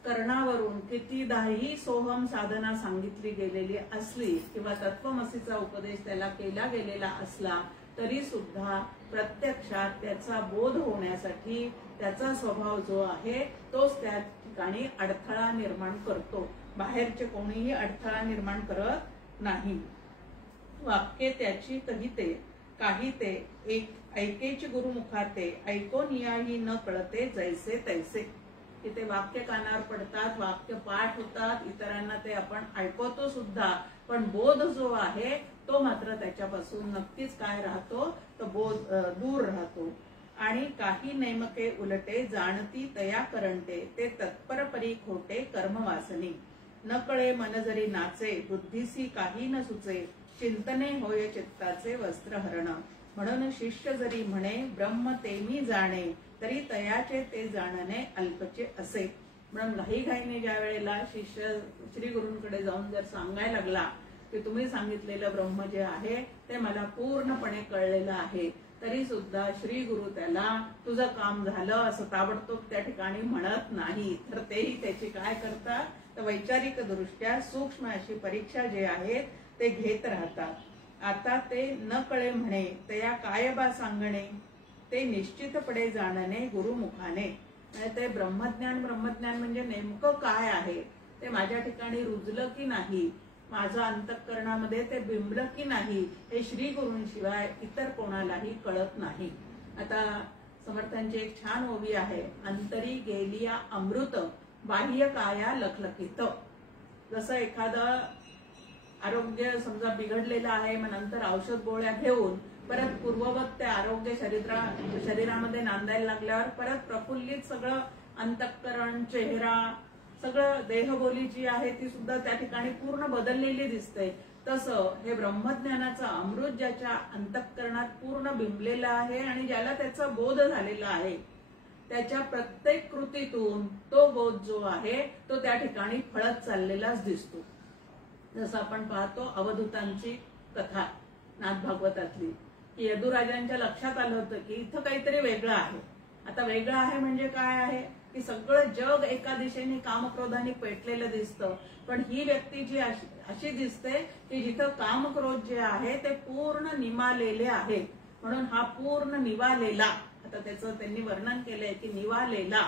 कर्णावरून कितीदाही सोहम साधना सांगितली गेलेली असली किंवा तत्वमसीचा उपदेश त्याला केला गेलेला असला तरी सुद्धा प्रत्यक्षात त्याचा बोध होण्यासाठी त्याचा स्वभाव जो आहे तोच त्या ठिकाणी अडथळा निर्माण करतो. बाहेरचे कोणीही अडथळा निर्माण करत नाही. वाक्य त्याची कहिते काही ते एक ऐकेची गुरुमुखाते ऐकोन याही न कळते जैसे तैसे. ते वाक्य कानावर पडतात, वाक्य पाठ होतात, इतरांना ते आपण ऐकवतो सुद्धा, पण बोध जो आहे तो मात्र त्याच्यापासून नक्कीच काय राहतो तर बोध दूर राहतो. आणि काही नेमके उलटे जाणती तया करंटे ते तत्पर परी खोटे कर्मवासनी. न कळे मन जरी नाचे बुद्धीसी काही न सुचे चिंतने होय चित्ताचे वस्त्रहरण. म्हणून शिष्य जरी म्हणे ब्रह्म ते मी जाणे तरी तयाचे ते जाणणे अल्पचे असे. म्हणून घाईघाईने ज्या वेळेला शिष्य श्री गुरूंकडे जाऊन जर सांगायला लागला की तुम्ही सांगितलेलं ब्रह्म जे आहे ते मला पूर्णपणे कळलेलं आहे, तरी सुद्धा श्री गुरु त्याला तुझं काम झालं असं ताबडतोब त्या ठिकाणी म्हणत नाही, तर तेही त्याची काय करतात तर वैचारिक दृष्ट्या सूक्ष्म अशी परीक्षा जे आहे ते घेत राहतात. आता ते न कळे म्हणे तया काय बा सांगणे ते निश्चितपणे जाणणे गुरुमुखाने. ते ब्रह्मज्ञान म्हणजे नेमकं काय आहे ते माझ्या ठिकाणी रुजलं की नाही, माझं अंतःकरणामध्ये ते बिंबलं की नाही हे श्री गुरूंशिवाय इतर कोणालाही कळत नाही. आता समर्थांची एक छान ओवी आहे, अंतरी गेलिया अमृत बाह्य काया लखलखित. जसं एखादं आरोग्य समजा बिघडलेलं आहे, मग नंतर औषध गोळ्या घेऊन परत पूर्ववत ते आरोग्य शरीरामध्ये नांदायला लागल्यावर परत प्रफुल्लित सगळं अंतःकरण चेहरा सगळं देहबोली जी आहे ती सुद्धा त्या ठिकाणी पूर्ण बदललेली दिसते. तसं हे ब्रह्मज्ञानाचं अमृत ज्याच्या अंतःकरणात पूर्ण बिंबलेलं आहे आणि ज्याला त्याचा बोध झालेला आहे, त्याच्या प्रत्येक कृतीतून तो बोध जो आहे तो त्या ठिकाणी फळत चाललेलाच दिसतो. जसं आपण पाहतो अवधूतांची कथा नाथ भागवतातली, की यदुराजांच्या लक्षात आलं होतं की इथं काहीतरी वेगळं आहे. आता वेगळं आहे म्हणजे काय आहे की सगळं जग एका दिशेने कामक्रोधाने पेटलेलं दिसतं, पण ही व्यक्ती जी अशी दिसते की जिथं कामक्रोध जे आहे ते पूर्ण निमालेले आहे. म्हणून हा पूर्ण निवालेला, आता त्याचं त्यांनी वर्णन केलंय की निवालेला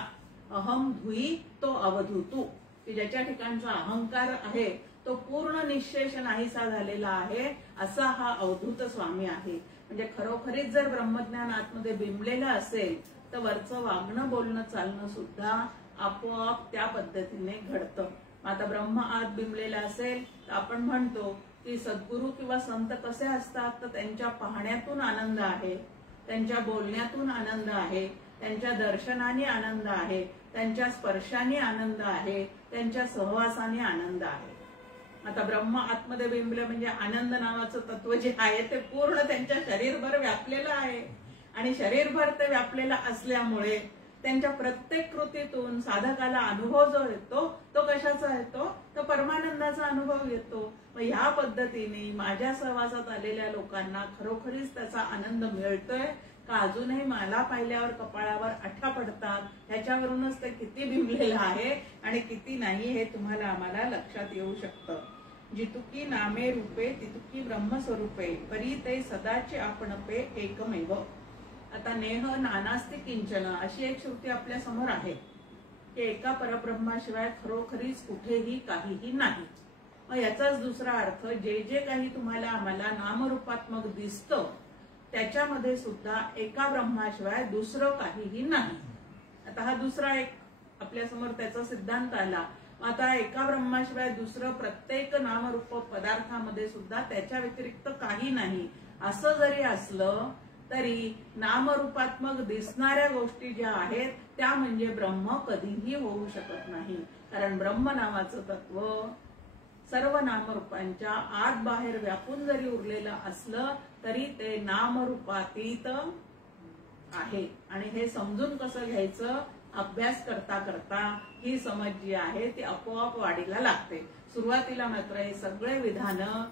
अहम धुई तो अवधूतू, की ज्याच्या ठिकाणचा अहंकार आहे तो पूर्ण निश्शेष नाहीसा झालेला आहे, असा हा अवधूत स्वामी आहे. म्हणजे खरोखरीच जर ब्रह्मज्ञान आतमध्ये बिंबलेलं असेल तर वरचं वागणं बोलणं चालणं सुद्धा आपोआप त्या पद्धतीने घडतं. आता ब्रह्म आत बिंबलेला असेल तर आपण म्हणतो की सद्गुरू किंवा संत कसे असतात, तर त्यांच्या पाहण्यातून आनंद आहे, त्यांच्या बोलण्यातून आनंद आहे, त्यांच्या दर्शनाने आनंद आहे, त्यांच्या स्पर्शाने आनंद आहे, त्यांच्या सहवासाने आनंद आहे. आता ब्रह्म आतमध्ये बिंबलं म्हणजे आनंद नावाचं तत्व जे आहे ते पूर्ण त्यांच्या शरीरभर व्यापलेलं आहे. आणि शरीरभर ते व्यापलेला असल्यामुळे त्यांच्या प्रत्येक कृतीतून साधकाला अनुभव जो येतो तो कशाचा येतो, तो परमानंदाचा अनुभव येतो. मग ह्या पद्धतीने माझ्या सहवासात आलेल्या लोकांना खरोखरीच त्याचा आनंद मिळतोय का अजूनही मला पाहिल्यावर कपाळावर आठा पडतात, ह्याच्यावरूनच ते किती बिंबलेलं आहे आणि किती नाही हे तुम्हाला आम्हाला लक्षात येऊ शकतं. जितुकी नामे रूपे तितुकी ब्रह्मस्वरूपे परी ते सदाचे आपणपे एकमेव. आता नेह नानास्ति किंचन अशी एक श्रुती आपल्या समोर आहे की एका परब्रह्माशिवाय खरोखरीच कुठेही काहीही नाही. मग याचाच दुसरा अर्थ जे जे काही तुम्हाला आम्हाला नामरूपात्मक दिसतं त्याच्यामध्ये सुद्धा एका ब्रह्माशिवाय दुसरं काहीही नाही. आता हा दुसरा एक आपल्या समोर त्याचा सिद्धांत आला. आता एका ब्रह्माशिवाय दुसरं प्रत्येक नामरूप पदार्थामध्ये सुद्धा त्याच्या व्यतिरिक्त काही नाही असं जरी असलं तरी नामरूपात्मक दिसणाऱ्या गोष्टी ज्या आहेत त्या म्हणजे ब्रह्म कधीही होऊ शकत नाही. कारण ब्रह्म नावाचं तत्व सर्व नामरूपांच्या आत बाहेर व्यापून जरी उरलेलं असलं तरी ते नामरूपातीत आहे. आणि हे समजून कसं घ्यायचं, अभ्यास करता करता ही समज जी आहे ती आपोआप वाढीला लागते. सुरुवातीला मात्र हे सगळे विधानं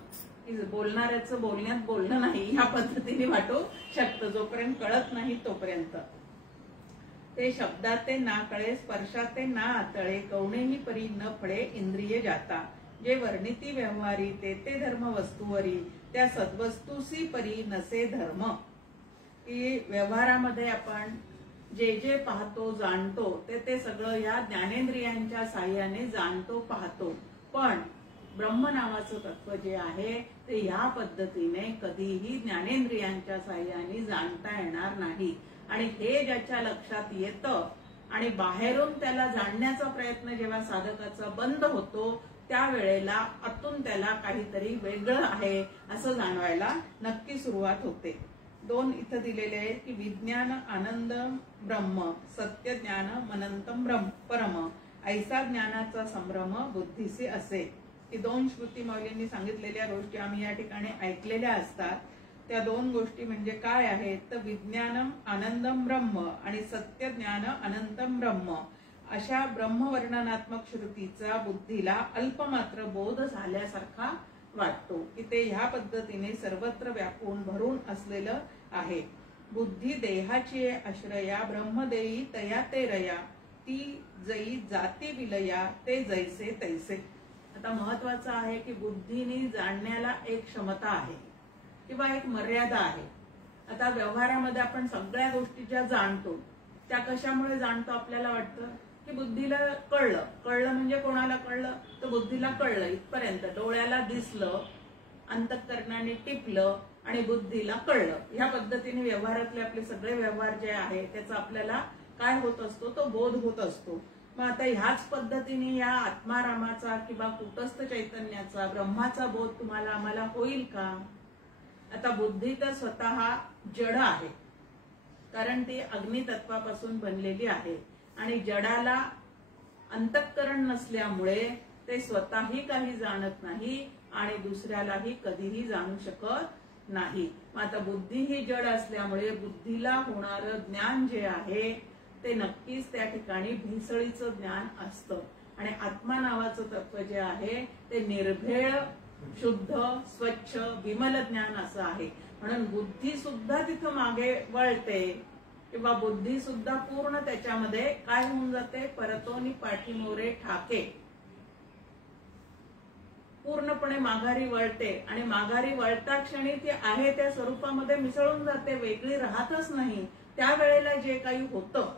बोलणाऱ्याचं बोलण्यात बोलणं नाही ह्या पद्धतीने वाटू शकतं, जोपर्यंत कळत नाही तोपर्यंत. ते शब्दाते ना कळे स्पर्शाते ना आतळे कवणेही परी न फळे इंद्रिय जाता. जे वर्णिती व्यवहारी ते ते धर्म वस्तूवरी त्या सद्वस्तूसी परी नसे धर्म. की व्यवहारामध्ये आपण जे जे पाहतो जाणतो ते सगळं या ज्ञानेंद्रियांच्या साह्याने जाणतो पाहतो, पण ब्रह्म नावाचं तत्व जे आहे ते या पद्धतीने कधीही ज्ञानेंद्रियांच्या साह्याने जाणता येणार नाही. आणि हे ज्याच्या लक्षात येतं आणि बाहेरून त्याला जाणण्याचा प्रयत्न जेव्हा साधकाचा बंद होतो त्यावेळेला आतून त्याला काहीतरी वेगळं आहे असं जाणवायला नक्की सुरुवात होते. 2 इथं दिलेले आहे की विज्ञान आनंद ब्रह्म सत्य ज्ञान मनंतम ब्रह्म परम ऐसा ज्ञानाचा संभ्रम बुद्धीसी असे. की 2 श्रुती माऊलींनी सांगितलेल्या गोष्टी आम्ही या ठिकाणी ऐकलेल्या असतात. त्या 2 गोष्टी म्हणजे काय आहेत तर विज्ञानम आनंदम ब्रह्म आणि सत्य ज्ञान अनंतम ब्रह्म. अशा ब्रह्मवर्णनात्मक श्रुतीचा बुद्धीला अल्पमात्र बोध झाल्यासारखा वाटतो की ते ह्या पद्धतीने सर्वत्र व्यापून भरून असलेलं आहे. बुद्धी देहाची आश्रया ब्रह्मदेई तया ते रया ती जई जाती विलया ते जैसे तैसे. आता महत्वाचं आहे की बुद्धीने जाणण्याला एक क्षमता आहे किंवा एक मर्यादा आहे. आता व्यवहारामध्ये आपण सगळ्या गोष्टी ज्या जाणतो त्या कशामुळे जाणतो, आपल्याला वाटतं की बुद्धीला कळलं म्हणजे कोणाला कळलं तर बुद्धीला कळलं इथपर्यंत, डोळ्याला दिसलं, अंतःकरणाने टिपलं आणि बुद्धीला कळलं. ह्या पद्धतीने व्यवहारातले आपले सगळे व्यवहार जे आहे त्याचा आपल्याला काय होत असतो तो बोध होत असतो. मग आता ह्याच पद्धतीने या आत्मारामाचा किंवा कुटस्थ चैतन्याचा ब्रह्माचा बोध तुम्हाला आम्हाला होईल का? आता बुद्धी तर स्वतः जड आहे कारण ती अग्नितत्वापासून बनलेली आहे आणि जडाला अंतःकरण नसल्यामुळे ते स्वतःही काही जाणत नाही आणि दुसऱ्यालाही कधीही जाणू शकत नाही. आता बुद्धी ही जड असल्यामुळे बुद्धीला होणारं ज्ञान जे आहे ते नक्कीच त्या ठिकाणी भेसळीचं ज्ञान असतं. आणि आत्मा नावाचं तत्व जे आहे ते निर्भेळ, शुद्ध, स्वच्छ, विमल ज्ञान असं आहे. म्हणून बुद्धी सुद्धा तिथं मागे वळते किंवा बुद्धी सुद्धा पूर्ण त्याच्यामध्ये काय होऊन जाते, परतोनी पाठीमोरे ठाके, पूर्णपणे माघारी वळते. आणि माघारी वळता क्षणी ती आहे त्या स्वरूपामध्ये मिसळून जाते, वेगळी राहतच नाही. त्यावेळेला जे काही होतं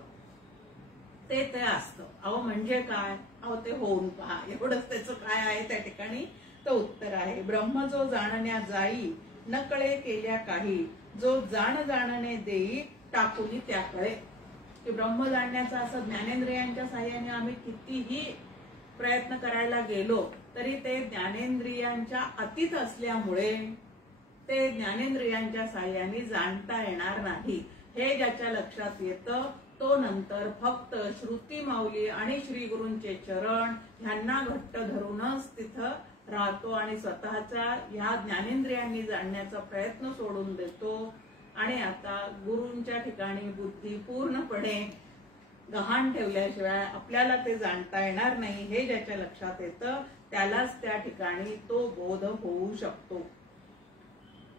ते ते असतं. अहो म्हणजे काय, अहो ते होऊन पहा, एवढंच त्याचं काय आहे त्या ठिकाणी तर उत्तर आहे. ब्रह्म जो जाणण्या जाई न कळे केल्या काही, जो जाण जाणणे देई टाकूनी त्या कळे. की ब्रह्म जाणण्याचा असं ज्ञानेंद्रियांच्या साह्याने आम्ही कितीही प्रयत्न करायला गेलो तरी ते ज्ञानेंद्रियांच्या अतीत असल्यामुळे ते ज्ञानेंद्रियांच्या साह्याने जाणता येणार नाही. हे ज्याच्या लक्षात येतं तो नंतर फक्त श्रुती माऊली आणि श्री गुरूंचे चरण ह्यांना घट्ट धरूनच तिथं राहतो आणि स्वतःच्या ह्या ज्ञानेंद्रियांनी जाणण्याचा प्रयत्न सोडून देतो. आणि आता गुरूंच्या ठिकाणी बुद्धी पूर्णपणे गहाण ठेवल्याशिवाय आपल्याला ते जाणता येणार नाही. हे ज्याच्या लक्षात येतं त्यालाच त्या ठिकाणी तो बोध होऊ शकतो.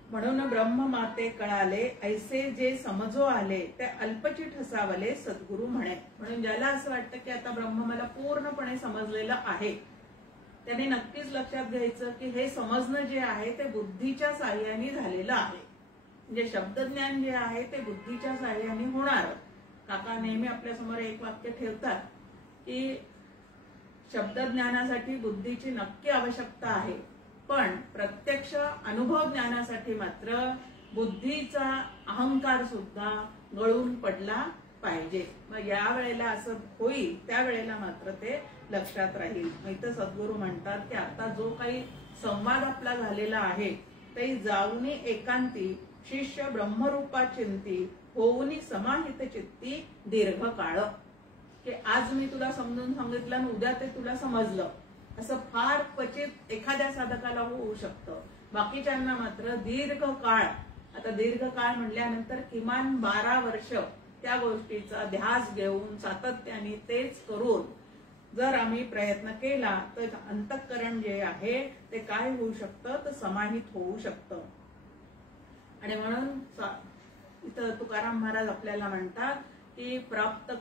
म्हणून ब्रह्म माते कळाले ऐसे जे समजो आले, ते अल्पची ठसावले सद्गुरु म्हणे. म्हणून ज्याला असं वाटतं की आता ब्रह्म मला पूर्णपणे समजलेलं आहे, त्याने नक्कीच लक्षात घ्यायचं की हे समजणं जे आहे ते बुद्धीच्या साह्याने झालेलं आहे. म्हणजे शब्दज्ञान जे आहे ते बुद्धीच्या साह्याने होणार. काका नेहमी आपल्या समोर एक वाक्य ठेवतात की शब्दज्ञानासाठी बुद्धीची नक्की आवश्यकता आहे, पण प्रत्यक्ष अनुभव ज्ञानासाठी मात्र बुद्धीचा अहंकार सुद्धा गळून पडला पाहिजे. मग या वेळेला असं होईल त्यावेळेला मात्र ते लक्षात राहील. इथं सद्गुरू म्हणतात की आता जो काही संवाद आपला झालेला आहे ते जाऊनी एकांती शिष्य ब्रह्मरूपा चिंती होऊनी समाहित चित्ती दीर्घ काळ. की आज मी तुला समजून सांगितलं आणि उद्या ते तुला समजलं, असं फार क्वचित एखाद्या साधकाला होऊ शकतं. बाकीच्यांना मात्र दीर्घ काळ, आता दीर्घ काळ म्हणल्यानंतर किमान 12 वर्ष त्या गोष्टीचा ध्यास घेऊन सातत्याने तेच करून जर आम्ही प्रयत्न केला तर अंतःकरण जे आहे ते काय होऊ शकतं तर समाहित होऊ शकतं. आणि म्हणून इथं तुकाराम महाराज आपल्याला म्हणतात की प्राप्त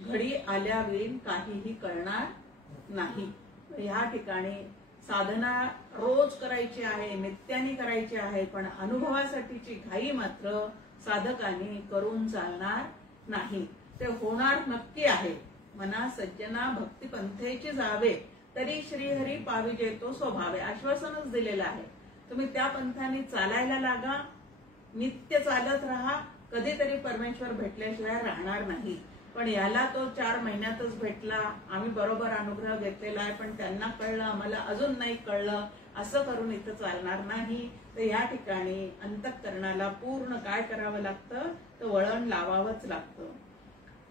घडी आल्यावेळी काहीही कळणार नाही. ह्या ठिकाणी साधना रोज करायची आहे, नित्याने करायची आहे, पण अनुभवासाठीची घाई मात्र साधकांनी करून चालणार नाही. ते होणार नक्की आहे. मना सज्जना भक्ती पंथेची जावे तरी श्रीहरी पाविजे तो स्वभावे. आश्वासनच दिलेलं आहे. तुम्ही त्या पंथाने चालायला लागा, नित्य चालत राहा, कधीतरी परमेश्वर भेटल्याशिवाय राहणार नाही. पण याला तो 4 महिन्यातच भेटला, आम्ही बरोबर अनुग्रह घेतलेला आहे, पण त्यांना कळलं आम्हाला अजून नाही कळलं, असं करून इथं चालणार नाही. तर या ठिकाणी अंतःकरणाला पूर्ण काय करावं लागतं तर वळण लावावंच लागतं.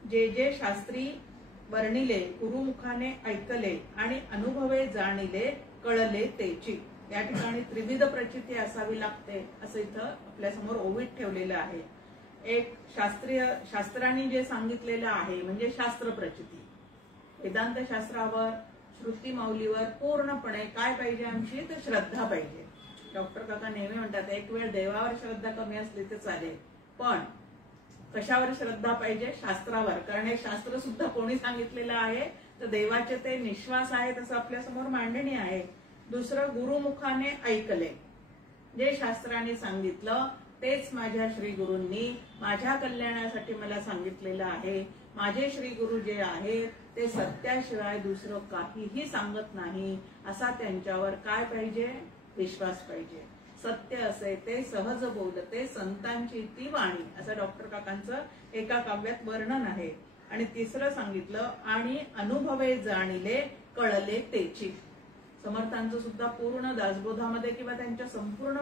जे जे शास्त्री वर्णिले गुरुमुखाने ऐकले आणि अनुभवे जाणिले कळले तेची. या ठिकाणी त्रिविध प्रचिती असावी लागते असं इथं आपल्या समोर ओवीत ठेवलेलं आहे. एक शास्त्रांनी जे सांगितलेलं आहे म्हणजे शास्त्र प्रचिती. वेदांत शास्त्रावर श्रुती माऊलीवर पूर्णपणे काय पाहिजे आमची तर श्रद्धा पाहिजे. डॉक्टर काका नेहमी म्हणतात एक वेळ देवावर श्रद्धा कमी असली तर चालेल, पण कशावर श्रद्धा पाहिजे शास्त्रावर. कारण हे शास्त्र सुद्धा कोणी सांगितलेलं आहे तर देवाचे ते निश्वास आहेत असं आपल्या समोर मांडणी आहे. दुसरं गुरुमुखाने ऐकले, जे शास्त्राने सांगितलं तेच माझ्या श्री गुरूंनी माझ्या कल्याणासाठी मला सांगितलेलं आहे. माझे श्री गुरु जे आहेत ते सत्याशिवाय दुसरं काहीही सांगत नाही असा त्यांच्यावर काय पाहिजे विश्वास पाहिजे. सत्य असे ते सहज बोलते संतांची ती वाणी असं डॉक्टर काकांचं एका काव्यात वर्णन आहे. आणि तिसरं सांगितलं आणि अनुभवे जाणिले कळले तेची. समर्थांचं सुद्धा पूर्ण दासबोधामध्ये किंवा त्यांच्या संपूर्ण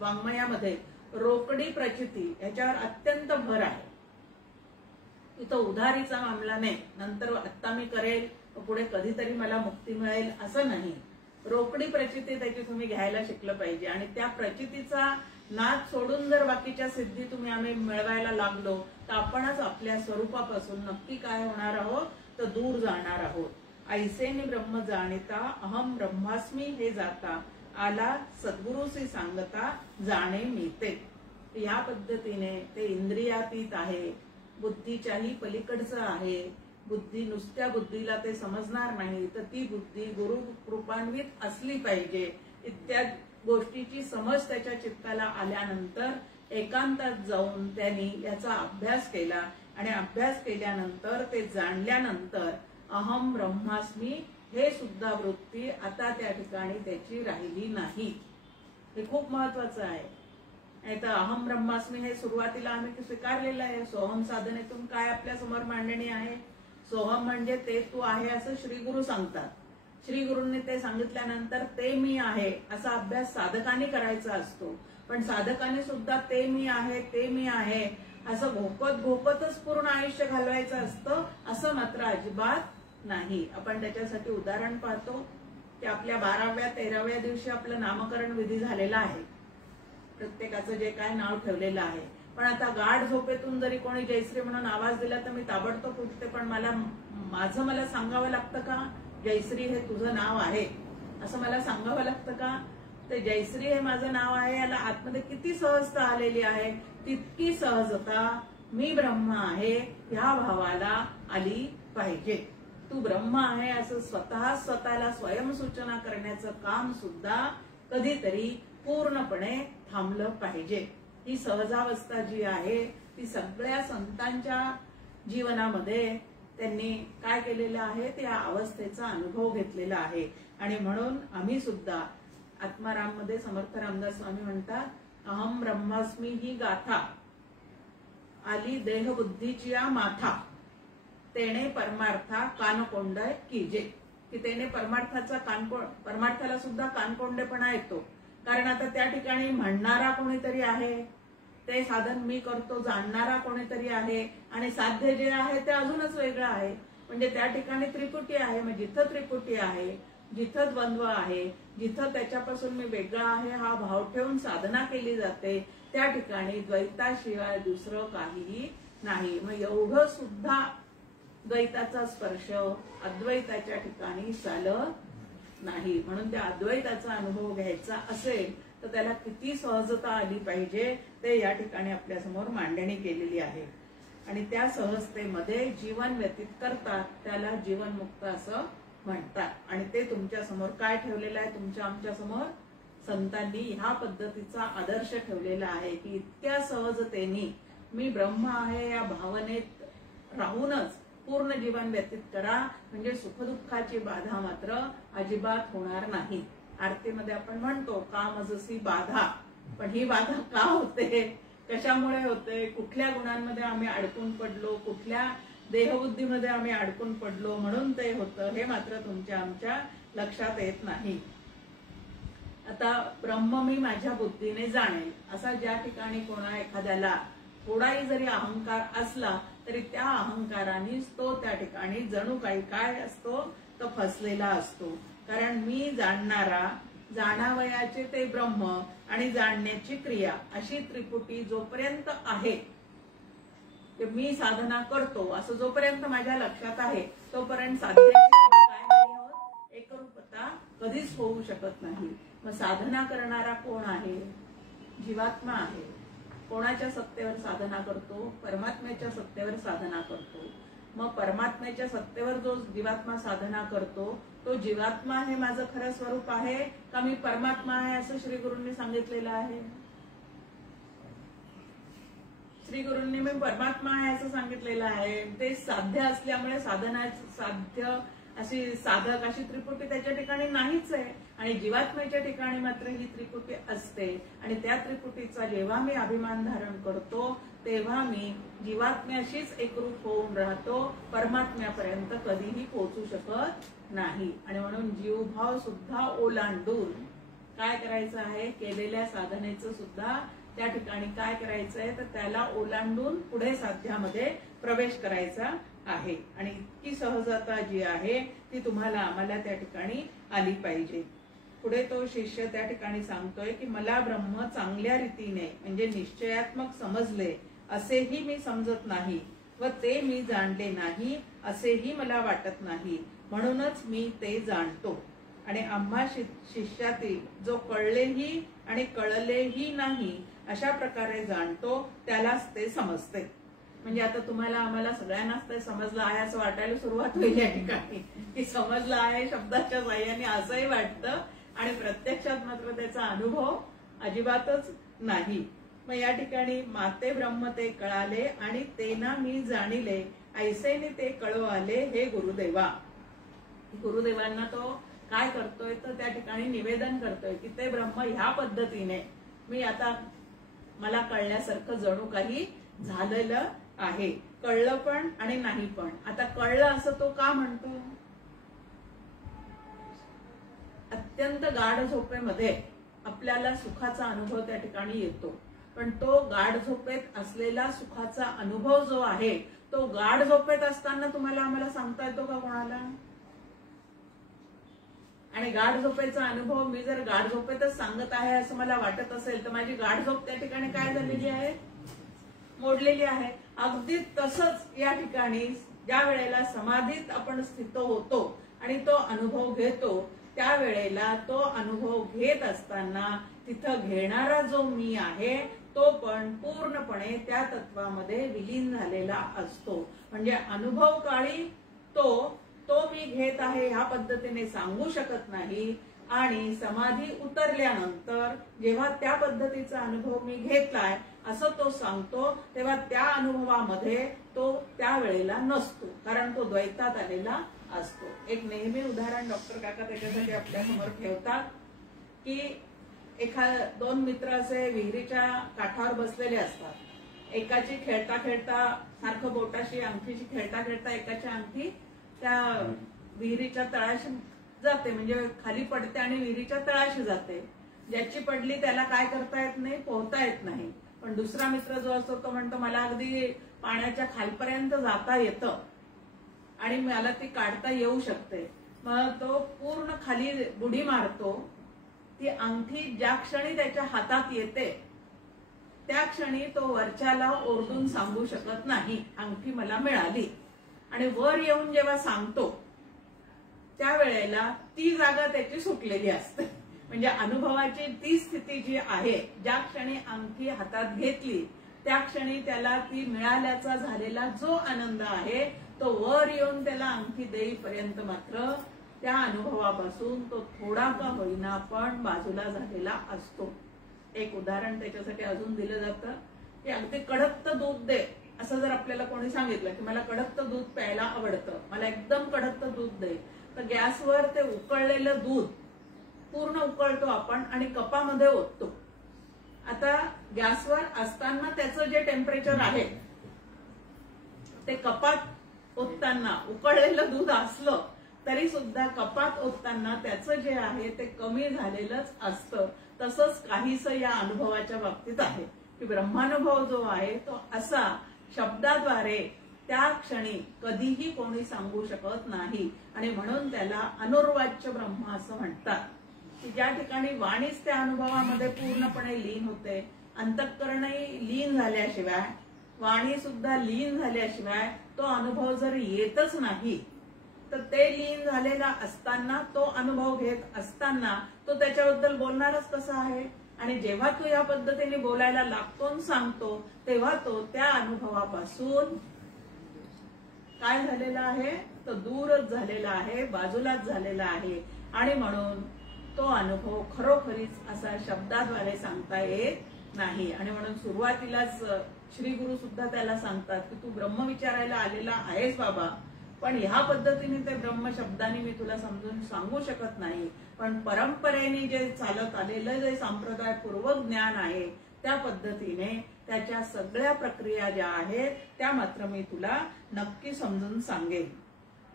वाङ्मयामध्ये रोकडी प्रचिती याच्यावर अत्यंत भर आहे. तिथं उधारीचा मामला नाही, नंतर आत्ता मी करेल पुढे कधीतरी मला मुक्ती मिळेल असं नाही. रोकडी प्रचिती त्याची तुम्ही घ्यायला शिकलं पाहिजे. आणि त्या प्रचितीचा नाद सोडून जर बाकीच्या सिद्धी तुम्ही आम्ही मिळवायला लागलो तर आपणच आपल्या स्वरूपापासून नक्की काय होणार आहोत तर दूर जाणार आहोत. ऐसेनी ब्रह्म जाणिता अहम ब्रह्मास्मी हे जाता आला सद्गुरूसी सांगता जाणे मिळते. या पद्धतीने ते इंद्रियातीत आहे, बुद्धीच्याही पलीकडचं आहे. बुद्धी नुसत्या बुद्धीला ते समजणार नाही तर ती बुद्धी गुरु कृपान्वित असली पाहिजे. इत्यादी गोष्टीची समज त्याच्या चित्ताला आल्यानंतर एकांतात जाऊन त्यांनी याचा अभ्यास केला आणि अभ्यास केल्यानंतर ते जाणल्यानंतर अहम ब्रह्मास्मी हे सुद्धा वृत्ती आता त्या ठिकाणी त्याची राहिली नाही. हे खूप महत्वाचं आहे. नाही तर अहम ब्रह्मास्मी हे सुरुवातीला आम्ही स्वीकारलेलं आहे. सोहम साधनेतून काय आपल्या समोर मांडणी आहे? सोहम म्हणजे ते तू आहे असं श्री गुरु सांगतात. श्री गुरूंनी ते सांगितल्यानंतर ते मी आहे असा अभ्यास साधकाने करायचा असतो. पण साधकाने सुद्धा ते मी आहे असं भोपतच पूर्ण आयुष्य घालवायचं असतं असं मात्र अजिबात नाही. आपण त्याच्यासाठी उदाहरण पाहतो की आपल्या 12व्या 13व्या दिवशी आपलं नामकरण विधी झालेला आहे. प्रत्येकाचं जे काय नाव ठेवलेलं आहे. पण आता गाढ झोपेतून जरी कोणी जयश्री म्हणून आवाज दिला तर मी ताबडतोब उठते. पण मला सांगावं लागतं का जयश्री हे तुझं नाव आहे असं मला सांगावं लागतं का? तर जयश्री हे माझं नाव आहे याला आतमध्ये किती सहजता आलेली आहे. तितकी सहजता मी ब्रह्म आहे ह्या भावाला आली पाहिजे. तू ब्रह्म आहे असं स्वतःला स्वयंसूचना करण्याचं काम सुद्धा कधीतरी पूर्णपणे थांबलं पाहिजे. ही सहजावस्था जी आहे ती सगळ्या संतांच्या जीवनामध्ये त्यांनी काय केलेलं आहे त्या अवस्थेचा अनुभव घेतलेला आहे. आणि म्हणून आम्ही सुद्धा आत्माराम मध्ये समर्थ रामदास स्वामी म्हणतात अहम ब्रह्मास्मी ही गाथा आली देह बुद्धीची या माथा तेने परमार्था कानकोंडय कीजे. की त्याने परमार्थाला सुद्धा कानकोंडेपणा येतो. कारण आता त्या ठिकाणी म्हणणारा कोणीतरी आहे, ते साधन मी करतो, जाणणारा कोणीतरी आहे आणि साध्य जे आहे ते अजूनच वेगळं आहे. म्हणजे त्या ठिकाणी त्रिपुटी आहे. मग जिथं त्रिपुटी आहे, जिथं द्वंद्व आहे, जिथं त्याच्यापासून मी वेगळा आहे हा भाव ठेवून साधना केली जाते त्या ठिकाणी द्वैताशिवाय दुसरं काहीही नाही. मग एवढं सुद्धा द्वैताचा स्पर्श अद्वैताच्या ठिकाणी चालत नाही. म्हणून त्या अद्वैताचा अनुभव घ्यायचा असेल तर त्याला किती सहजता आली पाहिजे ते या ठिकाणी आपल्या समोर मांडणी केलेली आहे. आणि त्या सहजतेमध्ये जीवन व्यतीत करतात त्याला जीवनमुक्त असं म्हणतात. आणि ते तुमच्या समोर काय ठेवलेलं आहे? तुमच्या आमच्या समोर संतांनी ह्या पद्धतीचा आदर्श ठेवलेला आहे की इतक्या सहजतेने मी ब्रह्म आहे या भावनेत राहूनच पूर्ण जीवन व्यतीत करा. म्हणजे सुखदुःखाची बाधा मात्र अजिबात होणार नाही. आरतीमध्ये आपण म्हणतो कामजसी बाधा. पण ही बाधा का होते, कशामुळे होते, कुठल्या गुणांमध्ये आम्ही अडकून पडलो, कुठल्या देहबुद्धीमध्ये आम्ही अडकून पडलो म्हणून ते होतं हे मात्र तुमच्या आमच्या लक्षात येत नाही. आता ब्रह्म मी माझ्या बुद्धीने जाणेल असा ज्या ठिकाणी कोणा एखाद्याला थोडाही जरी अहंकार असला तरी त्या अहंकाराने तो त्या ठिकाणी जणू काही काय असतो तो फसलेला असतो. कारण मी जाणणारा, जाणावयाचे ते ब्रह्म आणि जाणण्याची क्रिया अशी त्रिपुटी जोपर्यंत आहे ते मी साधना करतो असं जोपर्यंत माझ्या लक्षात आहे तोपर्यंत साधण्याची काय नाही होत, एकरूपता कधीच होऊ शकत नाही. मग साधना करणारा कोण आहे? जीवात्मा आहे. कोणाच्या सत्तेवर साधना करतो? परमात्म्याच्या सत्तेवर साधना करतो. मग परमात्म्याच्या सत्तेवर जो जीवात्मा साधना करतो तो जीवात्मा हे माझं खरं स्वरूप आहे का मी परमात्मा आहे असं श्री गुरूंनी सांगितलेलं आहे? श्री गुरूंनी मी परमात्मा आहे असं सांगितलेलं आहे. ते साध्य असल्यामुळे साधना साध्य अशी साधक अशी त्रिपुटी त्याच्या ठिकाणी नाहीच आहे. आणि जीवात्म्याच्या ठिकाणी मात्र ही त्रिपुटी असते. आणि त्या त्रिपुटीचा जेव्हा मी अभिमान धारण करतो तेव्हा मी जीवात्म्याशीच एकरूप होऊन राहतो, परमात्म्यापर्यंत कधीही पोहोचू शकत नाही. आणि म्हणून जीवभाव सुद्धा ओलांडून काय करायचं आहे, केलेल्या साधनेचं सुद्धा त्या ठिकाणी काय करायचंय तर त्याला ओलांडून पुढे साध्यामध्ये प्रवेश करायचा आहे. आणि इतकी सहजता जी आहे ती तुम्हाला आम्हाला त्या ठिकाणी आली पाहिजे. पुढे तो शिष्य त्या ठिकाणी सांगतोय की मला ब्रह्म चांगल्या रीतीने म्हणजे निश्चयात्मक समजले असेही मी समजत नाही व ते मी जाणले नाही असेही मला वाटत नाही, म्हणूनच मी ते जाणतो. आणि आम्हा शिष्यातील जो कळलेही आणि कळलेही नाही अशा प्रकारे जाणतो त्यालाच ते समजते. म्हणजे आता तुम्हाला आम्हाला सगळ्यांनाच ते समजलं आहे असं वाटायला सुरुवात होईल या ठिकाणी की समजलं आहे शब्दाच्या साह्याने असंही वाटतं आणि प्रत्यक्षात मात्र त्याचा अनुभव अजिबातच नाही. मग या ठिकाणी माते ब्रह्म ते कळाले आणि तेना मी जाणिले ऐसेने ते कळवाले हे गुरुदेवा. गुरुदेवांना तो काय करतोय तर त्या ठिकाणी निवेदन करतोय की ते ब्रह्म ह्या पद्धतीने मी आता मला कळल्यासारखं जणू काही झालेलं आहे. कळलं पण आणि नाही पण. आता कळलं असं तो का म्हणतो? अत्यंत गाढ झोपेमध्ये आपल्याला सुखाचा अनुभव त्या ठिकाणी येतो, पण तो गाढ झोपेत असलेला सुखाचा अनुभव जो आहे तो गाढ झोपेत असताना तुम्हाला आम्हाला सांगता येतो का कोणाला? आणि गाढ झोपेचा अनुभव मी जर गाढ झोपेतच सांगत आहे असं मला वाटत असेल तर माझी गाढ झोप त्या ठिकाणी काय झालेली आहे? मोडलेली आहे. अगदी तसंच या ठिकाणी ज्या वेळेला समाधीत आपण स्थित होतो आणि तो अनुभव घेतो त्यावेळेला तो अनुभव घेत असताना तिथं घेणारा जो मी आहे तो पण पूर्णपणे त्या तत्वामध्ये विलीन झालेला असतो. म्हणजे अनुभव काळी तो मी घेत आहे ह्या पद्धतीने सांगू शकत नाही आणि समाधी उतरल्यानंतर जेव्हा त्या पद्धतीचा अनुभव मी घेतलाय असं तो सांगतो तेव्हा त्या अनुभवामध्ये तो त्यावेळेला नसतो, कारण तो द्वैतात आलेला असतो. एक नेहमी उदाहरण डॉक्टर काका त्याच्यासाठी आपल्या समोर ठेवतात की दोन मित्र असे विहिरीच्या काठावर बसलेले असतात. एकाची खेळता खेळता सारखं बोटाशी अंगठीशी खेळता खेळता एकाची अंगठी त्या विहिरीच्या तळाशी जाते, म्हणजे खाली पडते आणि विहिरीच्या तळाशी जाते. ज्याची पडली त्याला काय करता येत नाही, पोहता येत नाही. पण दुसरा मित्र जो असतो तो म्हणतो मला अगदी पाण्याच्या खालपर्यंत जाता येतं आणि मला ती काढता येऊ शकते. मग तो पूर्ण खाली बुडी मारतो. ती अंगठी ज्या क्षणी त्याच्या हातात येते त्या क्षणी तो वरच्याला ओरडून सांगू शकत नाही अंगठी मला मिळाली. आणि वर येऊन जेव्हा सांगतो त्यावेळेला ती जागा त्याची सुटलेली असते. म्हणजे अनुभवाची ती स्थिती जी आहे, ज्या क्षणी अंगठी हातात घेतली त्या क्षणी त्याला ती मिळाल्याचा झालेला जो आनंद आहे तो वर येऊन त्याला अंगठी देईपर्यंत मात्र त्या अनुभवापासून तो थोडा का होईना पण बाजूला झालेला असतो. एक उदाहरण त्याच्यासाठी अजून दिलं जातं की अगदी कडक दूध दे असं जर आपल्याला कोणी सांगितलं की मला कडक दूध प्यायला आवडतं, मला एकदम कडक दूध दे, तर गॅसवर ते उकळलेलं दूध पूर्ण उकळतो आपण आणि कपामध्ये ओततो. आता गॅसवर असताना त्याचं जे टेम्परेचर आहे ते कपात ओतताना उकळलेलं दूध असलं तरी सुद्धा कपात ओतताना त्याचं जे आहे ते कमी झालेलंच असतं. तसंच काहीसं या अनुभवाच्या बाबतीत आहे की ब्रह्मानुभव जो आहे तो असा शब्दाद्वारे त्या क्षणी कधीही कोणी सांगू शकत नाही आणि म्हणून त्याला अनुर्वाच्य ब्रह्म असं म्हणतात की ज्या ठिकाणी वाणीच त्या अनुभवामध्ये पूर्णपणे लीन होते. अंतःकरणही लीन झाल्याशिवाय, वाणी सुद्धा लीन झाल्याशिवाय तो अनुभव जर येतच नाही तर ते लीन झालेला असताना तो अनुभव घेत असताना तो त्याच्याबद्दल बोलणारच कसा आहे. आणि जेव्हा तो या पद्धतीने बोलायला लागतो सांगतो तेव्हा तो त्या अनुभवापासून काय झालेला आहे, तो दूरच झालेला आहे, बाजूलाच झालेला आहे. आणि म्हणून तो अनुभव खरोखरीच असा शब्दाद्वारे सांगता येत नाही. आणि म्हणून सुरुवातीलाच श्री गुरु सुद्धा त्याला सांगतात की तू ब्रह्म विचारायला आलेला आहेस बाबा, पण ह्या पद्धतीने ते ब्रह्म शब्दाने मी तुला समजून सांगू शकत नाही, पण परंपरेने जे चालत आलेलं जे संप्रदायपूर्वक ज्ञान आहे त्या पद्धतीने त्याच्या सगळ्या प्रक्रिया ज्या आहेत त्या मात्र मी तुला नक्की समजून सांगेन.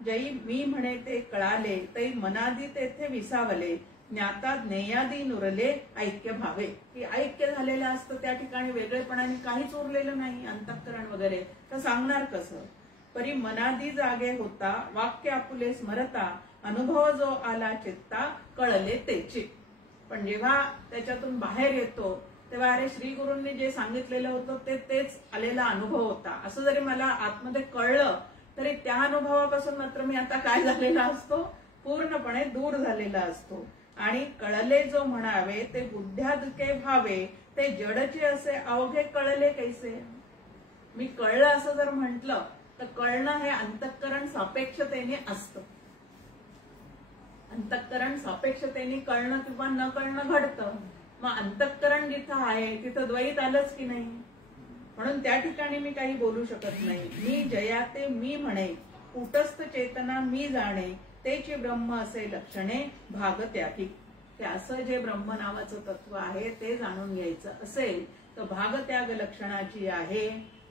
जै मी म्हणे ते कळाले तै मनादी तेथे विसावले ज्ञाता ज्ञेयादी नुरले ऐक्य भावे, की ऐक्य झालेलं असतं त्या ठिकाणी वेगळेपणाने काहीच उरलेलं नाही, अंतःकरण वगैरे, तर सांगणार कसं? परी मनादी जागे होता वाक्य आपुले स्मरता, अनुभव जो आला चित्ता कळले तेचे. पण जेव्हा त्याच्यातून बाहेर येतो तेव्हा अरे श्री गुरूंनी जे सांगितलेलं होतं तेच आलेला अनुभव होता, असं जरी मला आतमध्ये कळलं तरी त्या अनुभवापासून मात्र मी आता काय झालेला असतो, पूर्णपणे दूर झालेला असतो. आणि कळले जो म्हणावे ते बुद्ध्यादके भावे, ते जडचे असे अवघे कळले कैसे. मी कळलं असं जर म्हटलं तर कळणं हे अंतःकरण सापेक्षतेने असतं. अंतःकरण सापेक्षतेने कळणं किंवा न कळणं घडतं. मग अंतःकरण जिथं आहे तिथं द्वैत आलंच की नाही. म्हणून त्या ठिकाणी मी काही बोलू शकत नाही. मी जयाते मी म्हणे, कुटस्थ चेतना मी जाणे, तेची ब्रह्म असे लक्षणे भाग त्यागी. ते असं जे ब्रह्म नावाचं तत्व आहे ते जाणून घ्यायचं असेल तर भागत्याग लक्षणा जी आहे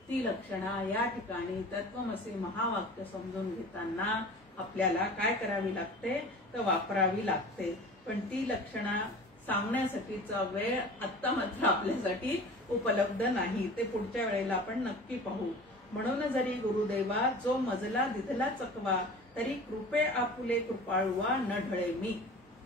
ती लक्षणा या ठिकाणी तत्वमसी महावाक्य समजून घेताना आपल्याला काय करावी लागते तर वापरावी लागते. पण ती लक्षणा सांगण्यासाठीचा वेळ आता मात्र आपल्यासाठी उपलब्ध नाही. ते पुढच्या वेळेला आपण नक्की पाहू. म्हणून जरी गुरुदेवा जो मजला दिधला चकवा, तरी कृपे आपुले कृपाळुवा न ढळे मी.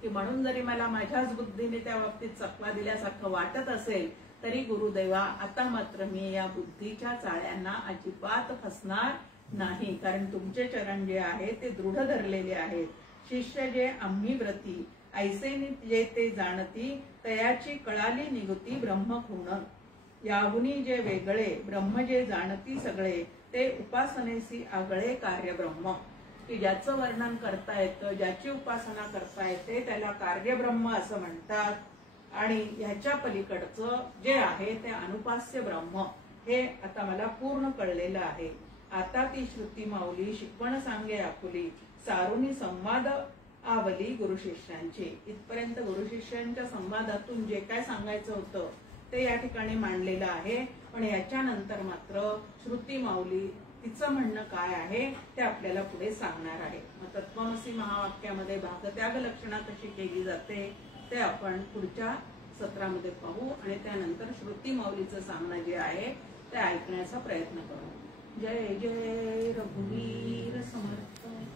की म्हणून जरी मला माझ्याच बुद्धीने त्या बाबतीत चकवा दिल्यासारखं वाटत असेल तरी गुरुदेवा आता मात्र मी या बुद्धीच्या चाळ्यांना अजिबात फसणार नाही. कारण तुमचे चरण जे आहे ते दृढ धरलेले आहेत. शिष्य जे आम्ही व्रती ऐसे जे ते जाणती, तयाची कळाली निगुती ब्रह्म खूण. याहुनी जे वेगळे ब्रह्म जे जाणती सगळे, ते उपासनेसी आगळे कार्य ब्रह्म. की ज्याचं वर्णन करता येतं, ज्याची उपासना करता येते त्याला कार्य ब्रह्म असं म्हणतात. आणि ह्याच्या पलीकडचं जे आहे ते अनुपास्य ब्रह्म. हे आता मला पूर्ण कळलेलं आहे. आता ती श्रुती माऊली शिकवण सांगे आपुली, सारुनी संवाद आवली गुरु शिष्यांची. इथपर्यंत गुरु शिष्यांच्या संवादातून जे काय सांगायचं होतं ते या ठिकाणी मांडलेलं आहे. पण याच्यानंतर मात्र श्रुती माऊली तिचं म्हणणं काय आहे ते आपल्याला पुढे सांगणार आहे. मग तत्वमसी महावाक्यामध्ये भागत्याग लक्षणा कशी केली जाते ते आपण पुढच्या सत्रामध्ये पाहू. आणि त्यानंतर श्रुती माऊलीचं सांगणं जे आहे ते ऐकण्याचा प्रयत्न करू. जय जय रघुवीर समर्थ.